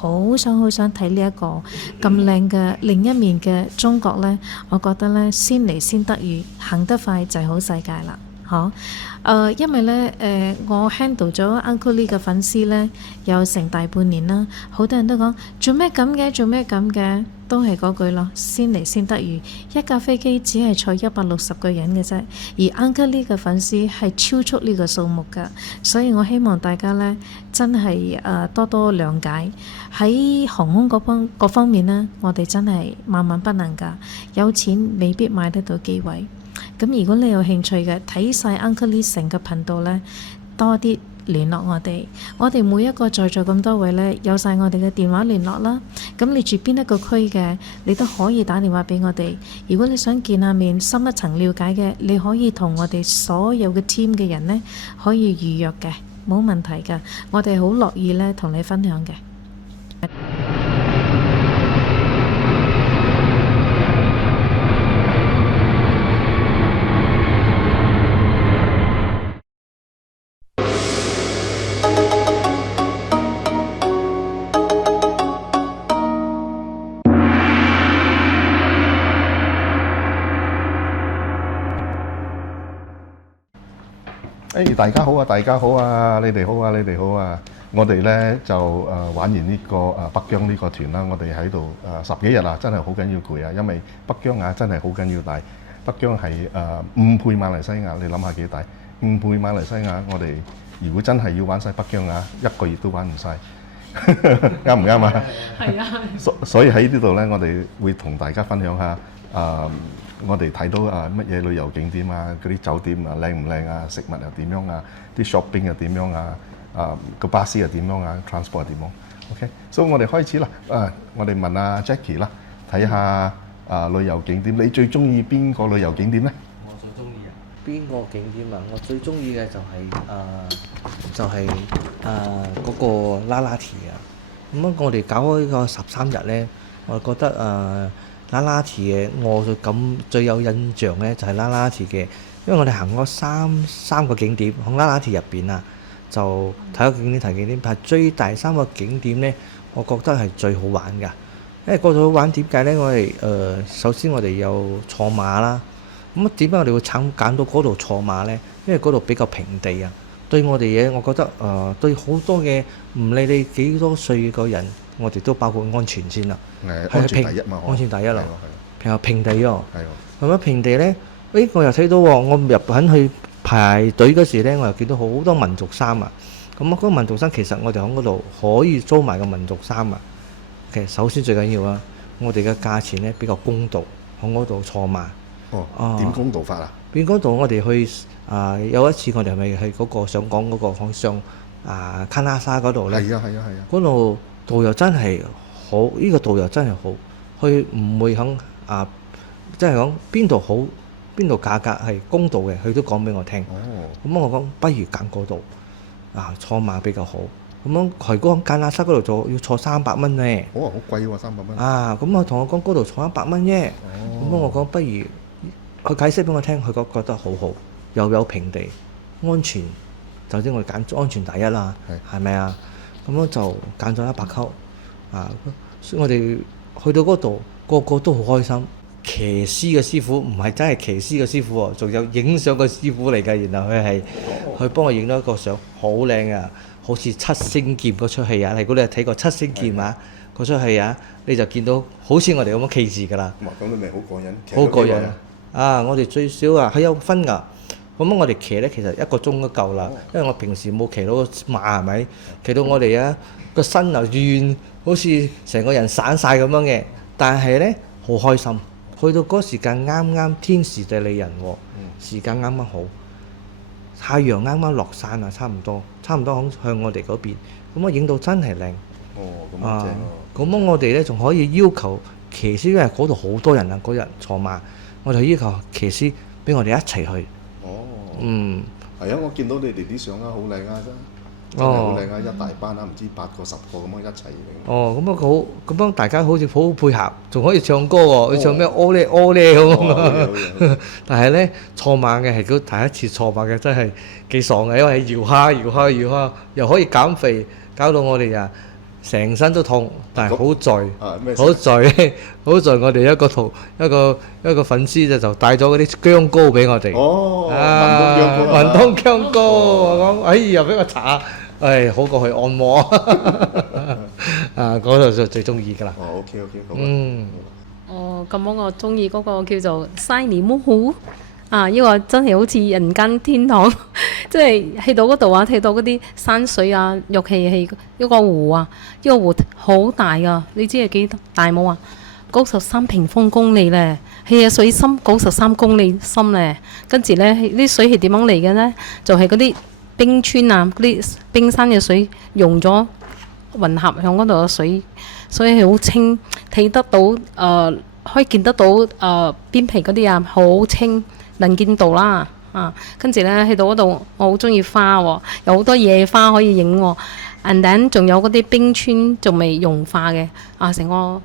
好想睇呢一個咁靚嘅另一面嘅中國呢，我覺得呢，先嚟先得遇，行得快就係好世界啦。因為呢，我 handle 咗 Uncle Lee 嘅粉絲呢，有成大半年啦，好多人都講做咩咁嘅，做咩咁嘅，都係嗰句咯，先嚟先得遇。一架飛機只係坐160個人嘅啫，而 Uncle Lee 嘅粉絲係超出呢個數目㗎，所以我希望大家呢，真係多多諒解。喺航空嗰方面呢，我哋真係萬萬不能㗎，有錢未必買得到機位。咁如果你有興趣嘅，睇晒 Uncle Lee 成個頻道呢，多啲聯絡我哋。我哋每一個在座咁多位呢，有晒我哋嘅電話聯絡啦。咁你住邊一個區嘅，你都可以打電話俾我哋。如果你想見下面，深一層了解嘅，你可以同我哋所有嘅 team 嘅人呢，可以預約嘅，冇問題㗎。我哋好樂意呢，同你分享嘅。大家好啊！大家好啊！你哋好啊！你哋好啊！我哋咧就玩完呢個北疆呢個團啦，我哋喺度10幾日啦，真係好緊要攰啊！因為北疆啊真係好緊要大，北疆係5倍馬來西亞，你諗下幾大？5倍馬來西亞，我哋如果真係要玩晒北疆啊，1個月都玩唔晒，啱唔啱啊？係啊！所以喺呢度咧，我哋會同大家分享下我哋睇到乜嘢旅遊景點啊，嗰啲酒店啊靚唔靚啊，食物又點樣啊，啲 shopping 又點樣啊，個巴士又點樣啊 ，transport 又點樣 ？OK，所以我哋開始啦。我哋問阿 Jackie 啦，睇下旅遊景點，你最中意邊個旅遊景點咧？我最中意邊個景點啊？我最中意嘅就係嗰個拉拉提啊。咁我哋搞開呢個13日咧，我覺得拉拉提嘅我最有印象咧就係拉拉提嘅，因為我哋行咗三個景點，喺拉拉提入邊啊，就睇個景點睇景點，但係最大3個景點咧，我覺得係最好玩㗎。因為嗰度好玩點解咧？我哋首先我哋有坐馬啦，咁點解我哋會揀到嗰度坐馬咧？因為嗰度比較平地啊，對我哋嘅我覺得對好多嘅唔理你幾多歲嘅人，我哋都包括安全先啦。安全第一嘛，安全第一啦。平地喎。係喎。咁樣平地咧，我又睇到喎，我入緊去排隊嗰時咧，我又見到好多民族衫啊。咁嗰個民族衫其實我哋喺嗰度可以租埋個民族衫啊。其實首先最緊要啊，我哋嘅價錢咧比較公道，喺嗰度坐馬。點公道法啊？邊嗰度我哋去有一次我哋係咪去嗰個想講嗰個向上卡納沙嗰度咧？係啊！嗰度導遊真係好，呢個導遊真係好，佢唔會肯即係講邊度好，邊度價格係公道嘅，佢都講俾我聽。咁我講不如揀嗰度坐馬比較好。咁樣佢嗰間拉薩嗰度要坐300蚊咧。好貴喎，300蚊。咁我同我講嗰度坐100蚊啫。咁我講不如佢解釋俾我聽，佢覺得好好，又有平地，安全。首先我哋揀安全第一啦，係咪啊？咁樣就揀咗100溝。所以我哋去到嗰度，個個都好開心。騎師嘅師傅唔係真係騎師嘅師傅喎，仲有影相嘅師傅嚟㗎。然後佢幫我影咗一個相，好靚啊，好似七星劍嗰出戲啊！如果你係睇過七星劍嗰出戲啊，你就見到好似我哋咁樣企住㗎啦。咁你咪好過癮？好過癮我哋最少佢有分㗎。咁我哋騎咧，其實1個鐘都夠啦。因為我平時冇騎到馬係咪？騎到我哋個身又軟，好似成個人散晒咁樣嘅。但係咧好開心。去到嗰時間啱啱天時地利人和，時間啱啱好，太陽啱啱落山啊，差唔多向我哋嗰邊，咁我影到真係靚。咁正喎。咁我哋咧仲可以要求騎師，因為嗰度好多人啊，嗰日坐馬，我哋要求騎師俾我哋一齊去。係啊，我見到你哋啲相好靚啊，真係好靚啊！一大班唔知8個10個咁樣一齊影。咁樣大家好似好配合，仲可以唱歌喎。你唱咩？屙咧咁。但係咧坐馬嘅係佢第一次坐馬嘅，真係幾爽嘅，因為搖下，又可以減肥，搞到我哋成身都痛，但係好在咩事好在好在我哋一個粉絲就帶咗嗰啲薑膏俾我哋。哦，雲通薑膏，我講哎呀俾我搽，好過去按摩嗰度就最中意㗎啦。哦，OK，好啊。咁我中意嗰個叫做西尼木湖呢個真係好似人間天堂，即係去到嗰度啊，睇到嗰啲山水啊，尤其係一個湖啊，呢個湖好大噶，你知係幾大冇啊？93平方公里咧，係啊，水深93公里深咧，跟住咧啲水係點樣嚟嘅咧？就係嗰啲冰川啊，嗰啲冰山嘅水溶咗混合響嗰度嘅水，所以係好清，睇得到可以見得到邊皮嗰啲啊，好清。能見度啦，跟住咧去到嗰度，我好中意花喎，有好多野花可以影喎，and then 仲有嗰啲冰川仲未融化嘅，成個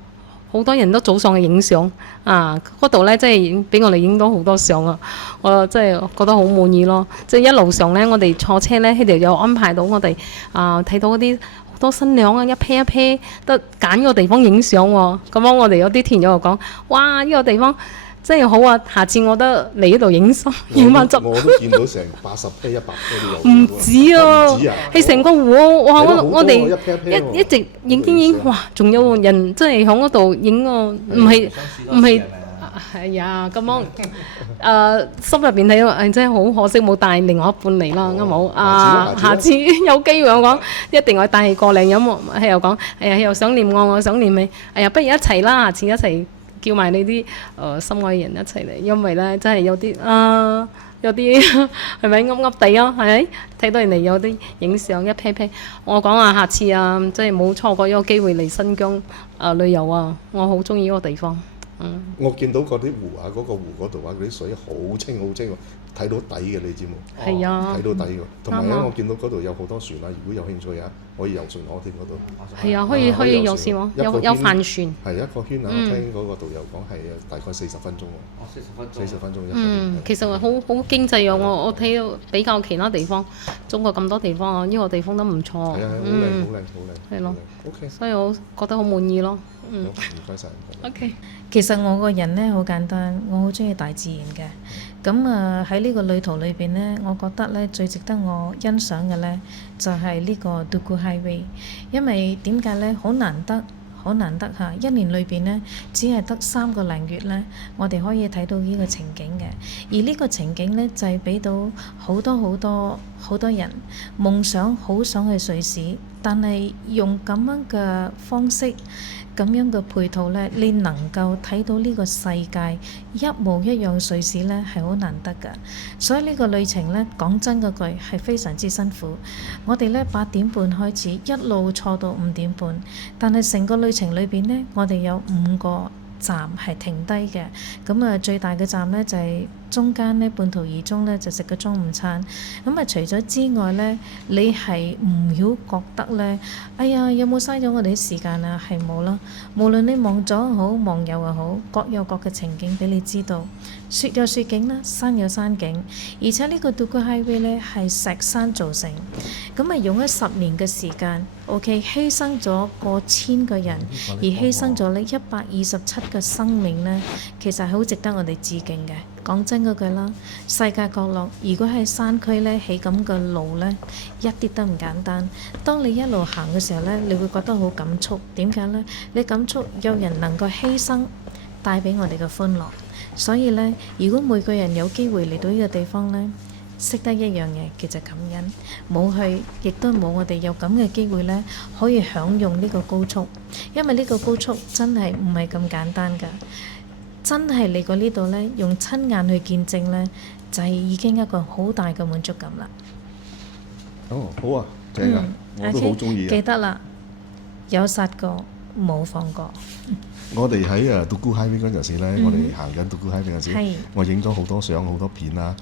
好多人都早上去影相，嗰度咧真係俾我哋影到好多相啊，我真係覺得好滿意咯，即係一路上咧我哋坐車咧，佢哋有安排到我哋睇到嗰啲好多新娘啊，一批一批得揀個地方影相喎，咁樣我哋有啲團友就講，哇呢個地方真係好啊！下次我都嚟呢度影相，影翻執。我都見到成80批、100批都有。唔止啊！係成個湖哇！我哋一一直影，哇！仲有人真係喺嗰度影喎，唔係係啊咁樣心入邊睇到，真係好可惜冇帶另外一半嚟啦，啱冇下次有機會我講一定我帶佢過嚟飲喎，佢又講又想念我想念你，不如一齊啦，下次一齊。叫埋你啲心愛人一齊嚟，因為咧真係有啲係咪噏噏地啊？係咪睇到人哋有啲影相一 pair，我講下次真係冇錯過一個機會嚟新疆旅遊啊！我好中意嗰個地方。我見到嗰啲湖嗰個湖嗰度嗰啲水好清好清喎，睇到底嘅你知冇？係啊，睇到底㗎。同埋咧，我見到嗰度有好多船如果有興趣可以遊船河添嗰度。係啊，可以遊船喎，有帆船。係一個圈我聽嗰個導遊講係大概40分鐘喎。40分鐘一個圈。其實好經濟啊！我睇到比較其他地方，中國咁多地方呢個地方都唔錯。係啊，好靚。係咯。OK。所以我覺得好滿意咯。唔該晒。OK。其實我個人呢，好簡單，我好中意大自然嘅。咁喺呢個旅途裏邊呢，我覺得呢最值得我欣賞嘅呢，就係呢個 Duku Highway，因為點解呢？好難得嚇，一年裏邊呢，只係得3個零月呢，我哋可以睇到呢個情景嘅。而呢個情景呢，就係俾到好多人夢想好想去瑞士，但係用咁樣嘅方式。咁樣嘅配套呢，你能夠睇到呢個世界一模一樣瑞士呢，係好難得㗎。所以呢個旅程呢，講真嗰句係非常之辛苦。我哋呢8點半開始，一路坐到5點半，但係成個旅程裏邊呢，我哋有5個站係停低嘅。咁最大嘅站呢，就係中間呢，半途而中呢，就食個中午餐。咁除咗之外呢，你係唔曉覺得呢，哎呀有冇嘥咗我哋啲時間啊？係冇啦。無論你望左又好，望右又好，各有各嘅情景俾你知道。雪有雪景啦，山有山景，而且呢個 Duku Highway 呢係石山造成，咁用咗10年嘅時間 ，OK， 犧牲咗過千個人，而犧牲咗呢127個生命呢，其實係好值得我哋致敬嘅。講真嗰句啦，世界角落如果喺山區呢起咁嘅路呢，一啲都唔簡單。當你一路行嘅時候呢，你會覺得好感觸。點解呢？你感觸有人能夠犧牲帶俾我哋嘅歡樂。所以呢，如果每個人有機會嚟到呢個地方呢，識得一樣嘢叫做感恩。冇去，亦都冇我哋有咁嘅機會呢，可以享用呢個高速，因為呢個高速真係唔係咁簡單㗎。真係嚟過呢度呢，用親眼去見證呢，就係已經一個好大嘅滿足感啦。哦，好啊，正啊，我都好中意啊。記得啦，有殺過，冇放過。我哋喺Duku Highway嗰陣時咧，我哋行緊Duku Highway嗰陣時，我影咗好多相、好多片啦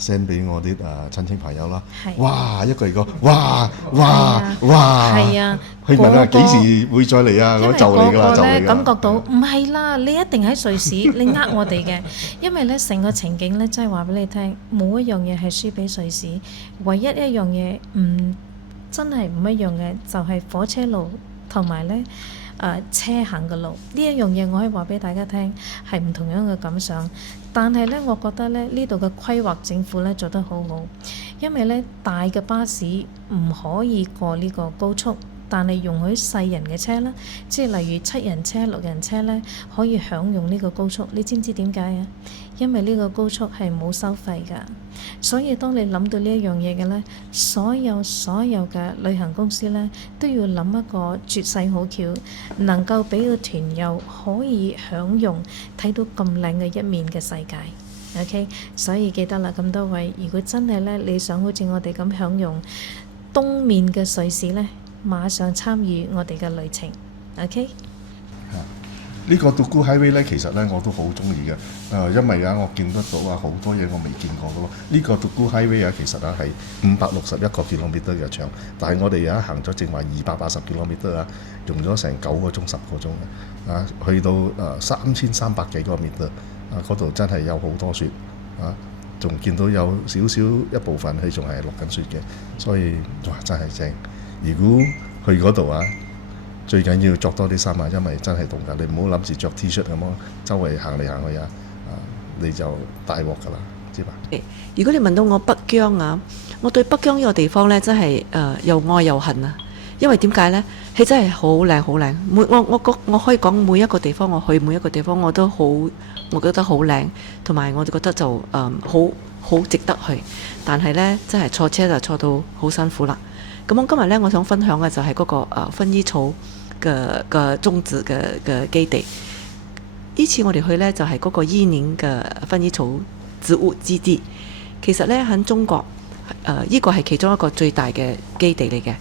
，send 俾我啲親戚朋友啦。哇，一個哇！係啊，去問啊，幾時會再嚟啊？我就嚟㗎啦，就嚟㗎啦。感覺到唔係啦，你一定喺瑞士，你呃我哋嘅，因為咧成個情景咧，真係話俾你聽，冇一樣嘢係輸俾瑞士，唯一一樣嘢真係唔一樣嘅，就係火車路同埋咧車行嘅路，呢一樣嘢我可以話俾大家聽係唔同樣嘅感想。但係咧，我覺得咧呢度嘅規劃政府咧做得好好，因為咧大嘅巴士唔可以過呢個高速。但係容許細人嘅車啦，即係例如7人車、6人車咧，可以享用呢個高速。你知唔知點解啊？因為呢個高速係冇收費㗎。所以當你諗到呢一樣嘢嘅咧，所有嘅旅行公司咧都要諗一個絕世好橋，能夠俾個團友可以享用睇到咁靚嘅一面嘅世界。OK， 所以記得啦，咁多位，如果真係咧你想好似我哋咁享用東面嘅瑞士咧，馬上參與我哋嘅旅程 ，OK？ 呢個 Dugu Highway 咧，其實咧我都好中意嘅，因為我見得到好多嘢我未見過嘅咯。呢個 Dugu Highway 其實係561個 kilometer 嘅長，但係我哋行咗正話280 kilometer 用咗成9個鐘10個鐘去到3300幾個 meter 嗰度真係有好多雪仲見到有少少一部分佢仲係落緊雪嘅，所以哇真係正。如果去嗰度最緊要着多啲衫因為真係凍㗎。你唔好諗住着 T-shirt 咁周圍行嚟行去你就大鑊㗎啦，知嘛？如果你問到我北疆我對北疆呢個地方呢，真係又愛又恨因為點解呢？佢真係好靚好靚。我可以講每一個地方我去每一個地方我都好，我覺得好靚，同埋我就覺得就好值得去。但係呢，真係坐車就坐到好辛苦啦。咁我今日呢，我想分享嘅就係嗰個薰衣草嘅種植嘅基地。呢次我哋去呢，就係嗰個伊寧嘅薰衣草植物基地。其實呢，喺中國呢個係其中一個最大嘅基地嚟嘅。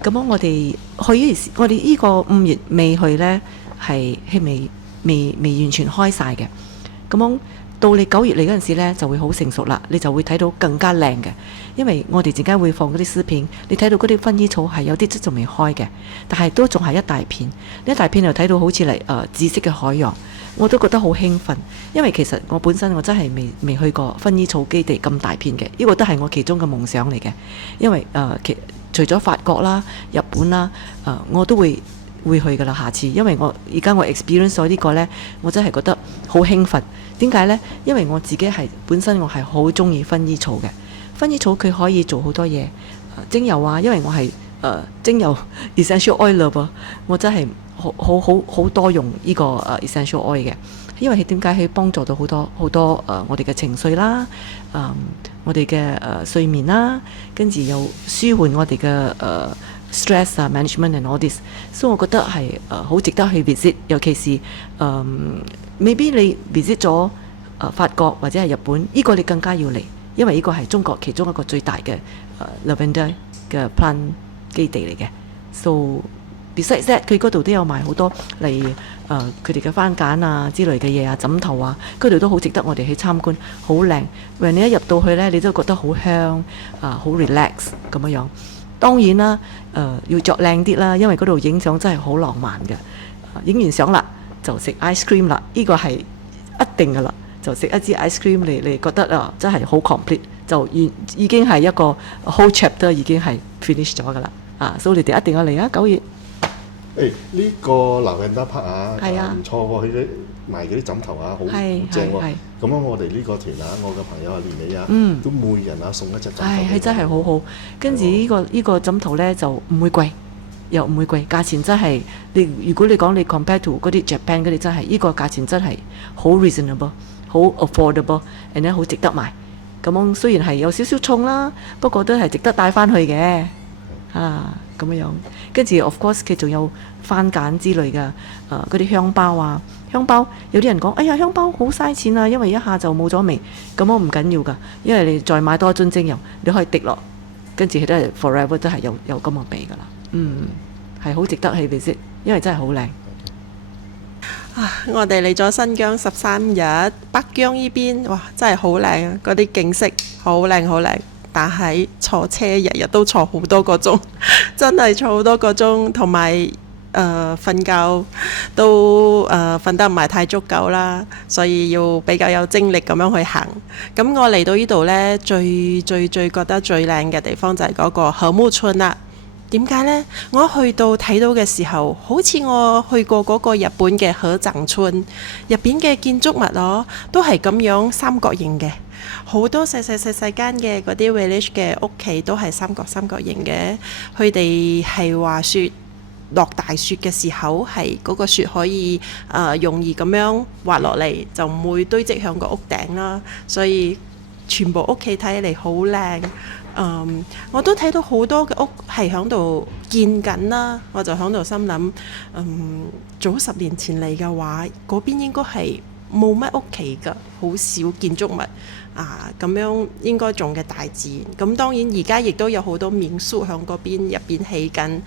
咁我哋去我哋呢個5月未去呢，係未完全開晒嘅。咁到你9月嚟嗰陣時呢，就會好成熟啦，你就會睇到更加靚嘅。因為我哋陣間會放嗰啲絲片，你睇到嗰啲薰衣草係有啲質仲未開嘅，但係都仲係一大片。呢一大片又睇到好似嚟紫色嘅海洋，我都覺得好興奮。因為其實我本身我真係未去過薰衣草基地咁大片嘅，呢個都係我其中嘅夢想嚟嘅。因為除咗法國啦、日本啦，我都會去噶啦。下次因為我而家我 experience 咗呢個呢，我真係覺得好興奮。點解呢？因為我自己本身我係好中意薰衣草嘅。薰衣草佢可以做好多嘢，精油因為我係精油 essential oil 噃，我真係好多用呢個essential oil 嘅。因為佢點解佢幫助到好多我哋嘅情緒啦，我哋嘅睡眠啦，跟住又舒緩我哋嘅stress management and all this， 所以我覺得係好值得去 visit， 尤其是maybe 你 visit 咗法國或者係日本，呢個你更加要嚟，因為呢個係中國其中一個最大嘅lavender 嘅 plant 基地嚟嘅。So besides that， 佢嗰度都有賣好多，例如佢哋嘅番梘之類嘅嘢枕頭嗰度都好值得我哋去參觀，好靚。when 你一入到去呢，你都覺得好香好 relax 咁樣。當然啦，要着靚啲啦，因為嗰度影相真係好浪漫嘅。影完相啦，就食 ice cream 啦，呢個係一定噶啦。就食一支 ice cream，你覺得真係好 complete， 就已經係一個 whole chapter 已經係 finish 咗噶啦。所以你哋一定要嚟9月。呢個Lavender Park唔錯喎，佢賣嗰啲枕頭好正喎。咁我哋呢個團我嘅朋友年尾都每人送一隻枕頭。係真係好好。跟住呢個枕頭呢，就唔會貴，又唔會貴，價錢真係如果你講你 compare to 嗰啲 Japan 嗰啲真係呢個價錢真係好 reasonable， 好 affordable，and 呢好值得買。咁雖然係有少少重啦，不過都係值得帶翻去嘅。咁樣，跟住 of course 佢仲有番梘之類嘅嗰啲香包香包有啲人講，哎呀香包好嘥錢因為一下就冇咗味。咁我唔緊要㗎，因為你再買多一樽精油，你可以滴落，跟住佢都係 forever 都係有咁嘅味㗎啦。係好值得去 visit，因為真係好靚。我哋嚟咗新疆13日，北疆呢邊哇真係好靚嗰啲景色好靚好靚。但係坐車日日都坐好多個鐘，真係坐好多個鐘，同埋瞓覺都瞓得唔係太足夠啦，所以要比較有精力咁樣去行。咁我嚟到呢度呢，最覺得最靚嘅地方就係嗰個禾木村啦。點解呢？我去到睇到嘅時候，好似我去過嗰個日本嘅河澤村入邊嘅建築物都係咁樣三角形嘅，好多細間嘅嗰啲 village 嘅屋企都係三角形嘅。佢哋係話説落大雪嘅時候，係嗰個雪可以容易咁樣滑落嚟，就唔會堆積響個屋頂啦。所以全部屋企睇起嚟好靚。我都睇到好多嘅屋係喺度建緊啦，我就喺度心諗，早10年前嚟嘅話，嗰邊應該係冇乜屋企㗎，好少建築物咁樣應該種嘅大自然。咁當然而家亦都有好多民宿喺嗰邊入邊起緊，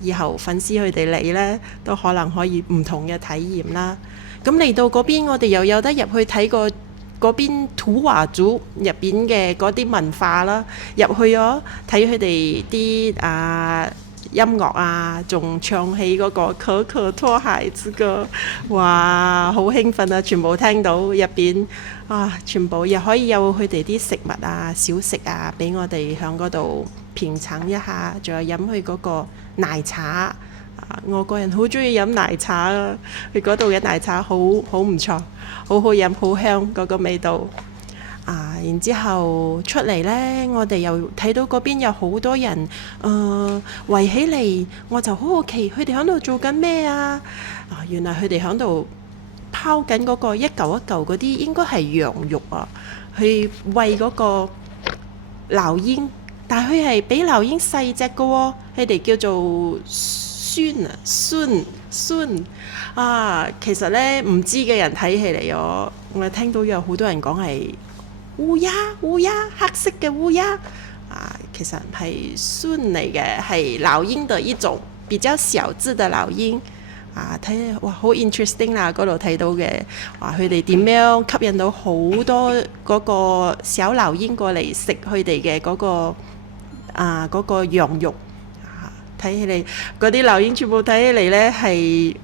以後粉絲佢哋嚟呢，都可能可以唔同嘅體驗啦。咁嚟到嗰邊，我哋又有得入去睇個嗰邊土華族入邊嘅嗰啲文化啦，入去睇佢哋啲音樂仲唱起嗰個可可拖鞋子嘅，哇，好興奮啊！全部聽到入邊全部又可以有佢哋啲食物小食俾我哋響嗰度品嚐一下，仲有飲佢嗰個奶茶。我個人好中意飲奶茶啊！佢嗰度嘅奶茶好唔錯，好好飲，好香嗰個味道。然之後出嚟呢，我哋又睇到嗰邊有好多人圍起嚟，我就好好奇佢哋喺度做緊咩原來佢哋喺度拋緊嗰個一嚿一嚿嗰啲，應該係羊肉去餵嗰個鷺鷹，但係佢係比鷺鷹細隻嘅喎，佢哋叫做孫其實呢，唔知嘅人睇起嚟我聽到有好多人講係烏鴉，黑色嘅烏鴉其實係孫嚟嘅，係鷺鷹的一種比較小隻的鷺鷹睇哇好 interesting 啦！嗰度睇到嘅佢哋點樣吸引到好多嗰個小鷺鷹過嚟食佢哋嘅嗰個羊肉。睇起嚟嗰啲鷺鷹全部睇起嚟呢係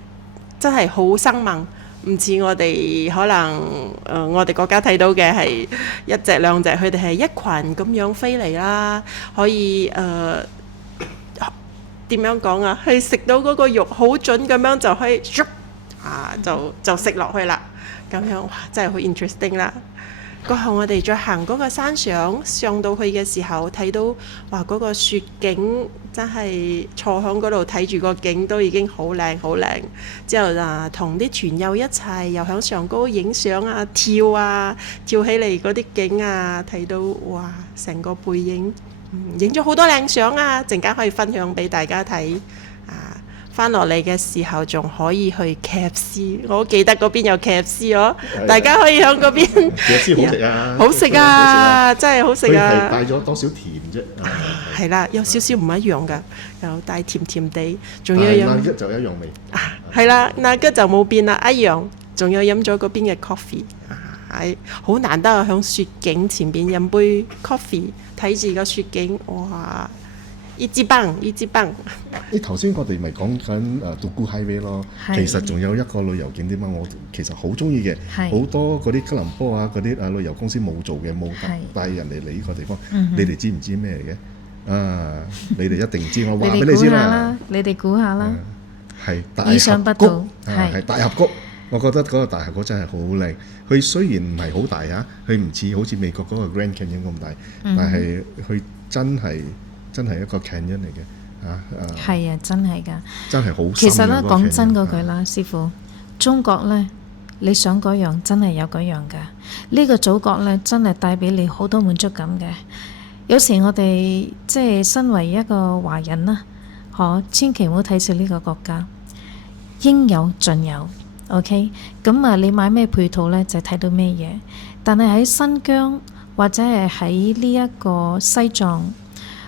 真係好生猛，唔似我哋可能我哋國家睇到嘅係一隻兩隻，佢哋係一群咁樣飛嚟啦，可以點樣講去食到嗰個肉好準咁樣就可以就食落去啦，咁樣哇真係好 interesting 啦！過後我哋再行嗰個山上到去嘅時候，睇到哇嗰個雪景真係坐響嗰度睇住個景都已經好靚好靚。之後同啲團友一齊又響上高影相跳起嚟嗰啲景睇到哇成個背影，影咗好多靚相陣間可以分享俾大家睇。翻落嚟嘅時候仲可以去 KFC， 我記得嗰邊有 KFC 大家可以喺嗰邊 KFC 好食好食真係好食佢係帶咗多少甜啫，係啦，有少少唔一樣㗎，又帶甜地，仲有飲但係就一樣味係啦，那個就冇變啦，一樣，仲有飲咗嗰邊嘅 coffee， 係好難得喺雪景前邊飲杯 coffee， 睇住個雪景，哇！一支棒。你頭先我哋咪講緊Duku Highway 咯，其實仲有一個旅遊景點我其實好中意嘅，好多嗰啲吉隆坡嗰啲旅遊公司冇做嘅，冇帶人嚟呢個地方，你哋知唔知咩嚟嘅？你哋一定知，我話俾你知啦。你哋估下啦。係大峽谷，意想不到，係大峽谷。我覺得嗰個大峽谷真係好靚。佢雖然唔係好大佢唔似好似美國嗰個 Grand Canyon 咁大，但係佢真係一個 canyon 嚟嘅係真係㗎，真係好深。其實咧講真嗰句啦，師傅，中國呢，你想嗰樣真係有嗰樣㗎。呢個祖國呢，真係帶俾你好多滿足感嘅。有時我哋即係身為一個華人啦，千祈唔好睇小呢個國家，應有盡有。OK， 咁你買咩配套呢？就睇到咩嘢。但係喺新疆或者係喺呢一個西藏。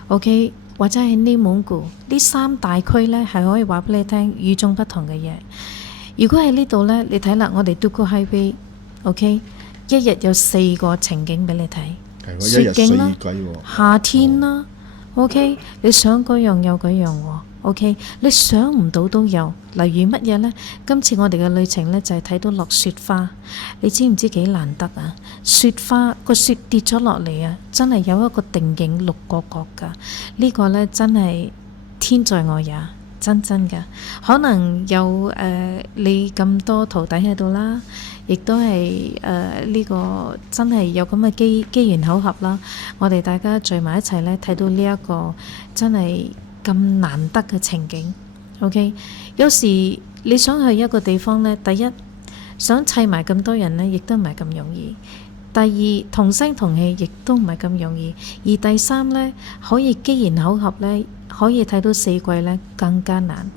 OK， 或者係內蒙古呢3大區呢，係可以話俾你聽與眾不同嘅嘢。如果喺呢度呢，你睇啦，我哋 Duku Highway，OK， 一日有4個情景俾你睇，雪景啦，夏天啦，OK， 你想嗰樣有嗰樣喎，OK， 你想唔到都有。例如乜嘢呢？今次我哋嘅旅程呢，就係睇到落雪花，你知唔知幾難得啊？雪花個雪跌咗落嚟真係有一個定影6個角㗎。呢個呢，真係天在我也，真㗎。可能有你咁多徒弟喺度啦，亦都係呢個真係有咁嘅機緣巧合啦。我哋大家聚埋一齊呢，睇到呢一個真係咁難得嘅情景。OK， 有時你想去一個地方呢，第一想砌埋咁多人呢，亦都唔係咁容易。第二，同聲同氣亦都唔係咁容易。而第三呢，可以機緣巧合呢，可以睇到四季呢，更加難。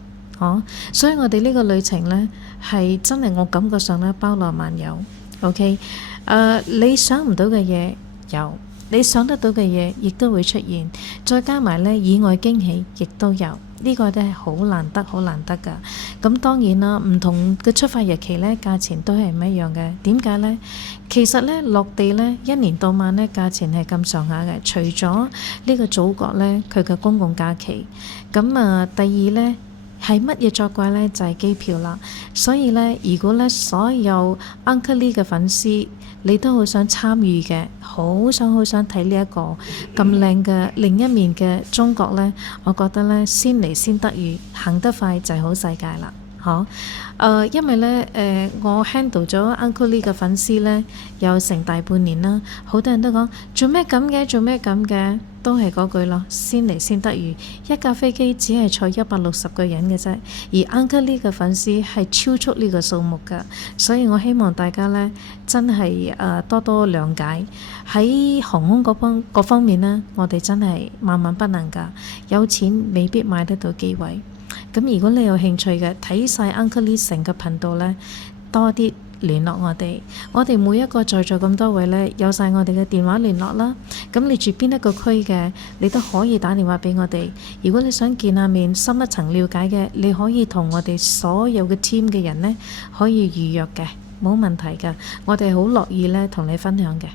所以我哋呢個旅程呢，係真係我感覺上呢，包羅萬有。OK，你想唔到嘅嘢有，你想得到嘅嘢亦都會出現，再加埋呢，意外驚喜亦都有。呢個都係好難得㗎。咁當然啦，唔同嘅出發日期呢，價錢都係唔一樣嘅。點解呢？其實呢，落地呢，一年到晚呢，價錢係咁上下嘅。除咗呢個祖國呢，佢嘅公共假期。咁啊，第二呢，係乜嘢作怪呢？就係機票啦。所以呢，如果呢，所有 Uncle Lee 嘅粉絲，你都好想參與嘅，好想睇呢一個咁靚嘅另一面嘅中國呢，我覺得呢，先嚟先得遇，行得快就係好世界啦。因為呢，我 handle 咗 Uncle Lee 嘅粉絲呢，有成大半年啦，好多人都講做咩咁嘅，都係嗰句咯，先嚟先得遇。一架飛機只係坐160個人嘅啫，而 Uncle Lee 嘅粉絲係超出呢個數目㗎，所以我希望大家呢，真係多多諒解。喺航空嗰方面呢，我哋真係萬萬不能㗎，有錢未必買得到機位。咁如果你有興趣嘅，睇晒 Uncle Lee 成個頻道呢，多啲聯絡我哋。我哋每一個在座咁多位呢，有晒我哋嘅電話聯絡啦。咁你住邊一個區嘅，你都可以打電話俾我哋。如果你想見下面深一層了解嘅，你可以同我哋所有嘅 team 嘅人呢，可以預約嘅，冇問題㗎。我哋好樂意呢同你分享嘅。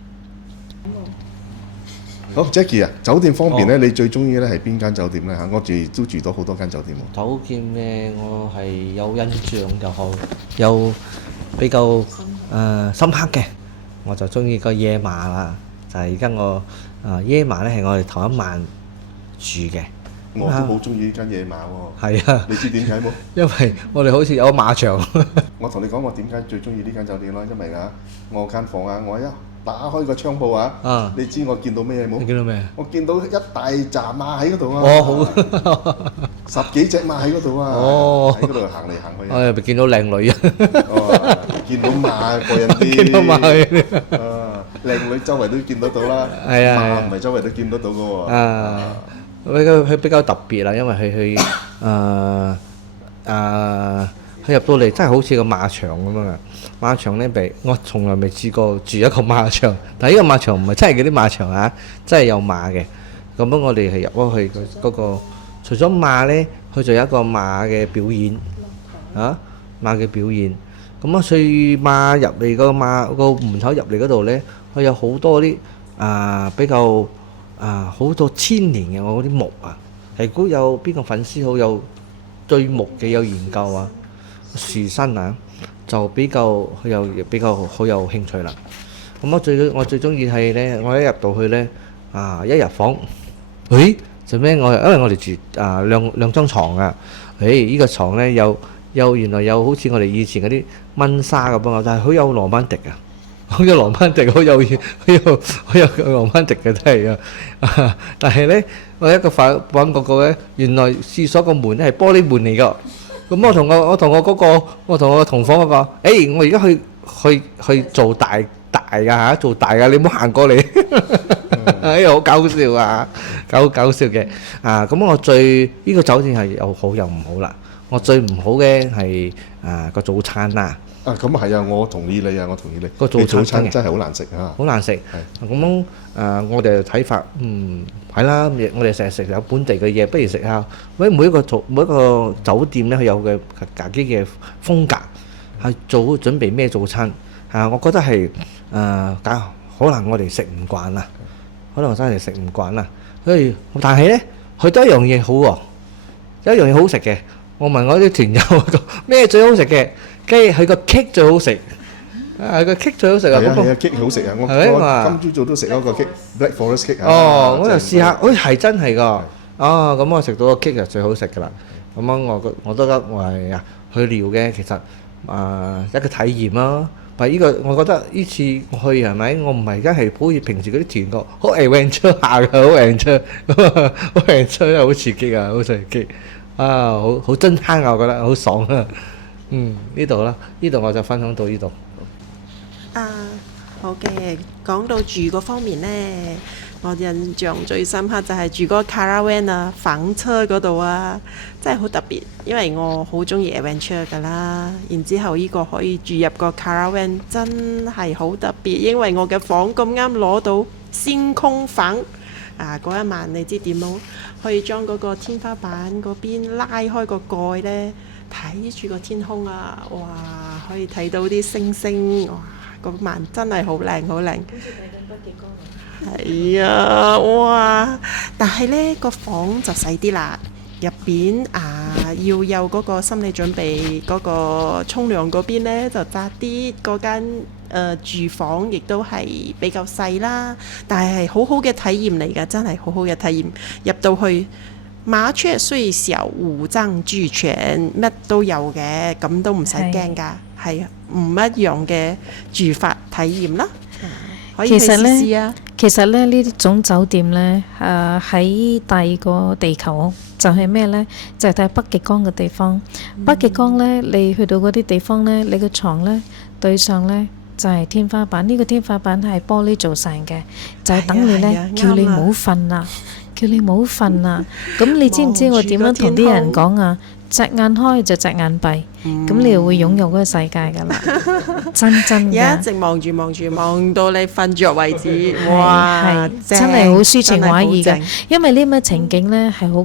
好 Jackie 啊，酒店方面咧，你最中意咧係邊間酒店咧嚇？我都住到好多間酒店喎。酒店咧，我係有印象就好，有比較深刻嘅，我就中意個野馬啦。就係而家我野馬咧係我哋頭一晚住嘅。我都好中意呢間野馬喎。係啊，你知點解冇？因為我哋好似有馬場。我同你講，我點解最中意呢間酒店咯？因為我間房我一打開個窗鋪你知我見到咩冇？你見到咩？我見到一大紮馬喺嗰度啊！好10幾隻馬喺嗰度啊！喺嗰度行嚟行去。我又見到靚女啊！見到馬過癮啲。見到馬靚女周圍都見得到啦。係啊，馬唔係周圍都見得到嘅喎。佢比較特別啦，因為佢入到嚟真係好似個馬場咁樣啊！馬場呢，我從來未試過住一個馬場，但係呢個馬場唔係真係嗰啲馬場啊，真係有馬嘅。咁我哋係入咗去嗰個，除咗馬呢，佢仲有一個馬嘅表演馬嘅表演。咁所以馬入嚟個門口入嚟嗰度呢，佢有好多啲比較好多千年嘅嗰啲木啊，係估有邊個粉絲好有對木嘅有研究啊？樹身就比較好有興趣啦。咁我最中意係呢，我一入到去呢，一入房，做咩？因為我哋住兩張床啊。呢個床呢，原來有好似我哋以前嗰啲蚊紗咁啊，但係好有羅曼蒂啊，好有羅曼蒂，好有羅曼蒂嘅真係啊！但係呢，我一個房嗰個呢，原來廁所個門咧係玻璃門嚟㗎。咁我同我同房嗰個，我而家去做大㗎，做大㗎，你唔好行過嚟，好搞笑啊，搞笑嘅咁我呢個酒店係又好又唔好啦。我最唔好嘅係個早餐啦。咁係啊，我同意你啊，個早餐真係好難食啊，好難食。咁我哋睇法，係啦，我哋成日食有本地嘅嘢，不如食下。每一個酒店咧，佢有嘅自己嘅風格，係準備咩早餐我覺得係可能我哋食唔慣啦，可能真係食唔慣啦。但係咧，佢都一樣嘢好喎，有一樣嘢好食嘅。我問我啲團友咩最好食嘅？跟住佢個 cake 最好食，個 cake 最好食啊！係啊，cake 好食啊！我今朝早都食咗個 cake，Black Forest cake 我又試下，係真係㗎。咁我食到個 cake 就最好食㗎啦。咁樣我都覺得我係去聊嘅，其實一個體驗咯。但係呢個我覺得呢次去係咪？我唔係真係好似平時嗰啲團個好 adventure 下嘅，好 adventure 好刺激啊，好刺激好真慳啊，我覺得好爽啊。呢度啦，呢度我就分享到呢度。好嘅，講到住嗰方面呢，我印象最深刻就係住嗰個 caravan 啊，房車嗰度啊，真係好特別，因為我好中意 adventure 噶啦。然之後呢個可以住入個 caravan 真係好特別，因為我嘅房咁啱攞到星空房嗰一晚你知點樣？可以將嗰個天花板嗰邊拉開個蓋呢，睇住個天空啊，哇！可以睇到啲星星，哇！嗰晚真係好靚好靚。好似睇緊北極光。係啊，哇！但係呢個房就細啲啦，入邊要有嗰個心理準備，嗰個沖涼嗰邊呢就窄啲，嗰間住房亦都係比較細啦，但係好好嘅體驗嚟㗎，真係好好嘅體驗。入到去麻雀雖小，五臟俱全，乜都有嘅，咁都唔使驚㗎，係唔一樣嘅住法體驗啦。可以去試試啊！其實咧呢種酒店呢，喺第二個地球就係咩呢？就係睇北極光嘅地方。北極光呢，你去到嗰啲地方呢，你個床呢對上呢就係天花板。呢個天花板係玻璃做成嘅，就係等你呢，叫你唔好瞓啦，叫你唔好瞓啦。咁你知唔知我點樣同啲人講啊？隻眼開就隻眼閉，咁你就會擁有嗰個世界㗎啦，真㗎。一直望到你瞓着為止，哇！真係好抒情畫意嘅，因為呢啲情景呢係好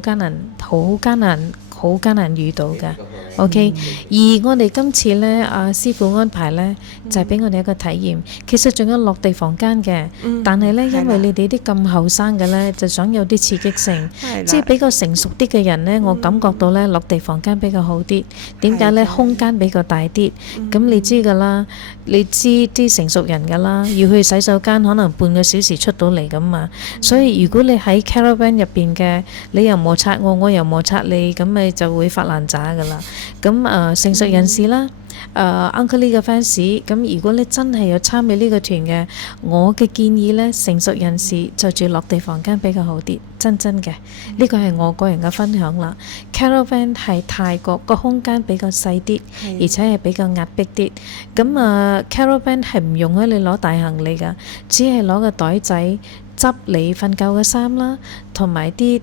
艱難遇到嘅。OK，而我哋今次呢，師傅安排呢，就係俾我哋一個體驗。其實仲有落地房間嘅，但係呢，因為你哋啲咁後生嘅呢，就想有啲刺激性，即係比較成熟啲嘅人呢，我感覺到呢，落地房間比較好啲。點解呢？空間比較大啲。咁你知㗎啦，你知啲成熟人㗎啦，要去洗手間可能半個小時出到嚟咁嘛。所以如果你喺 caravan 入邊嘅，你又摩擦我，我又摩擦你，咁咪就會發爛渣㗎啦。咁成熟人士啦，Uncle Lee 嘅 fans，咁如果你真係有參與呢個團嘅，我嘅建議呢，成熟人士就住落地房間比較好啲，真嘅。呢個係我個人嘅分享啦。Caravan 係泰國個空間比較細啲，而且係比較壓迫啲。咁Caravan 係唔容許你攞大行李㗎，只係攞個袋仔執你瞓覺嘅衫啦，同埋啲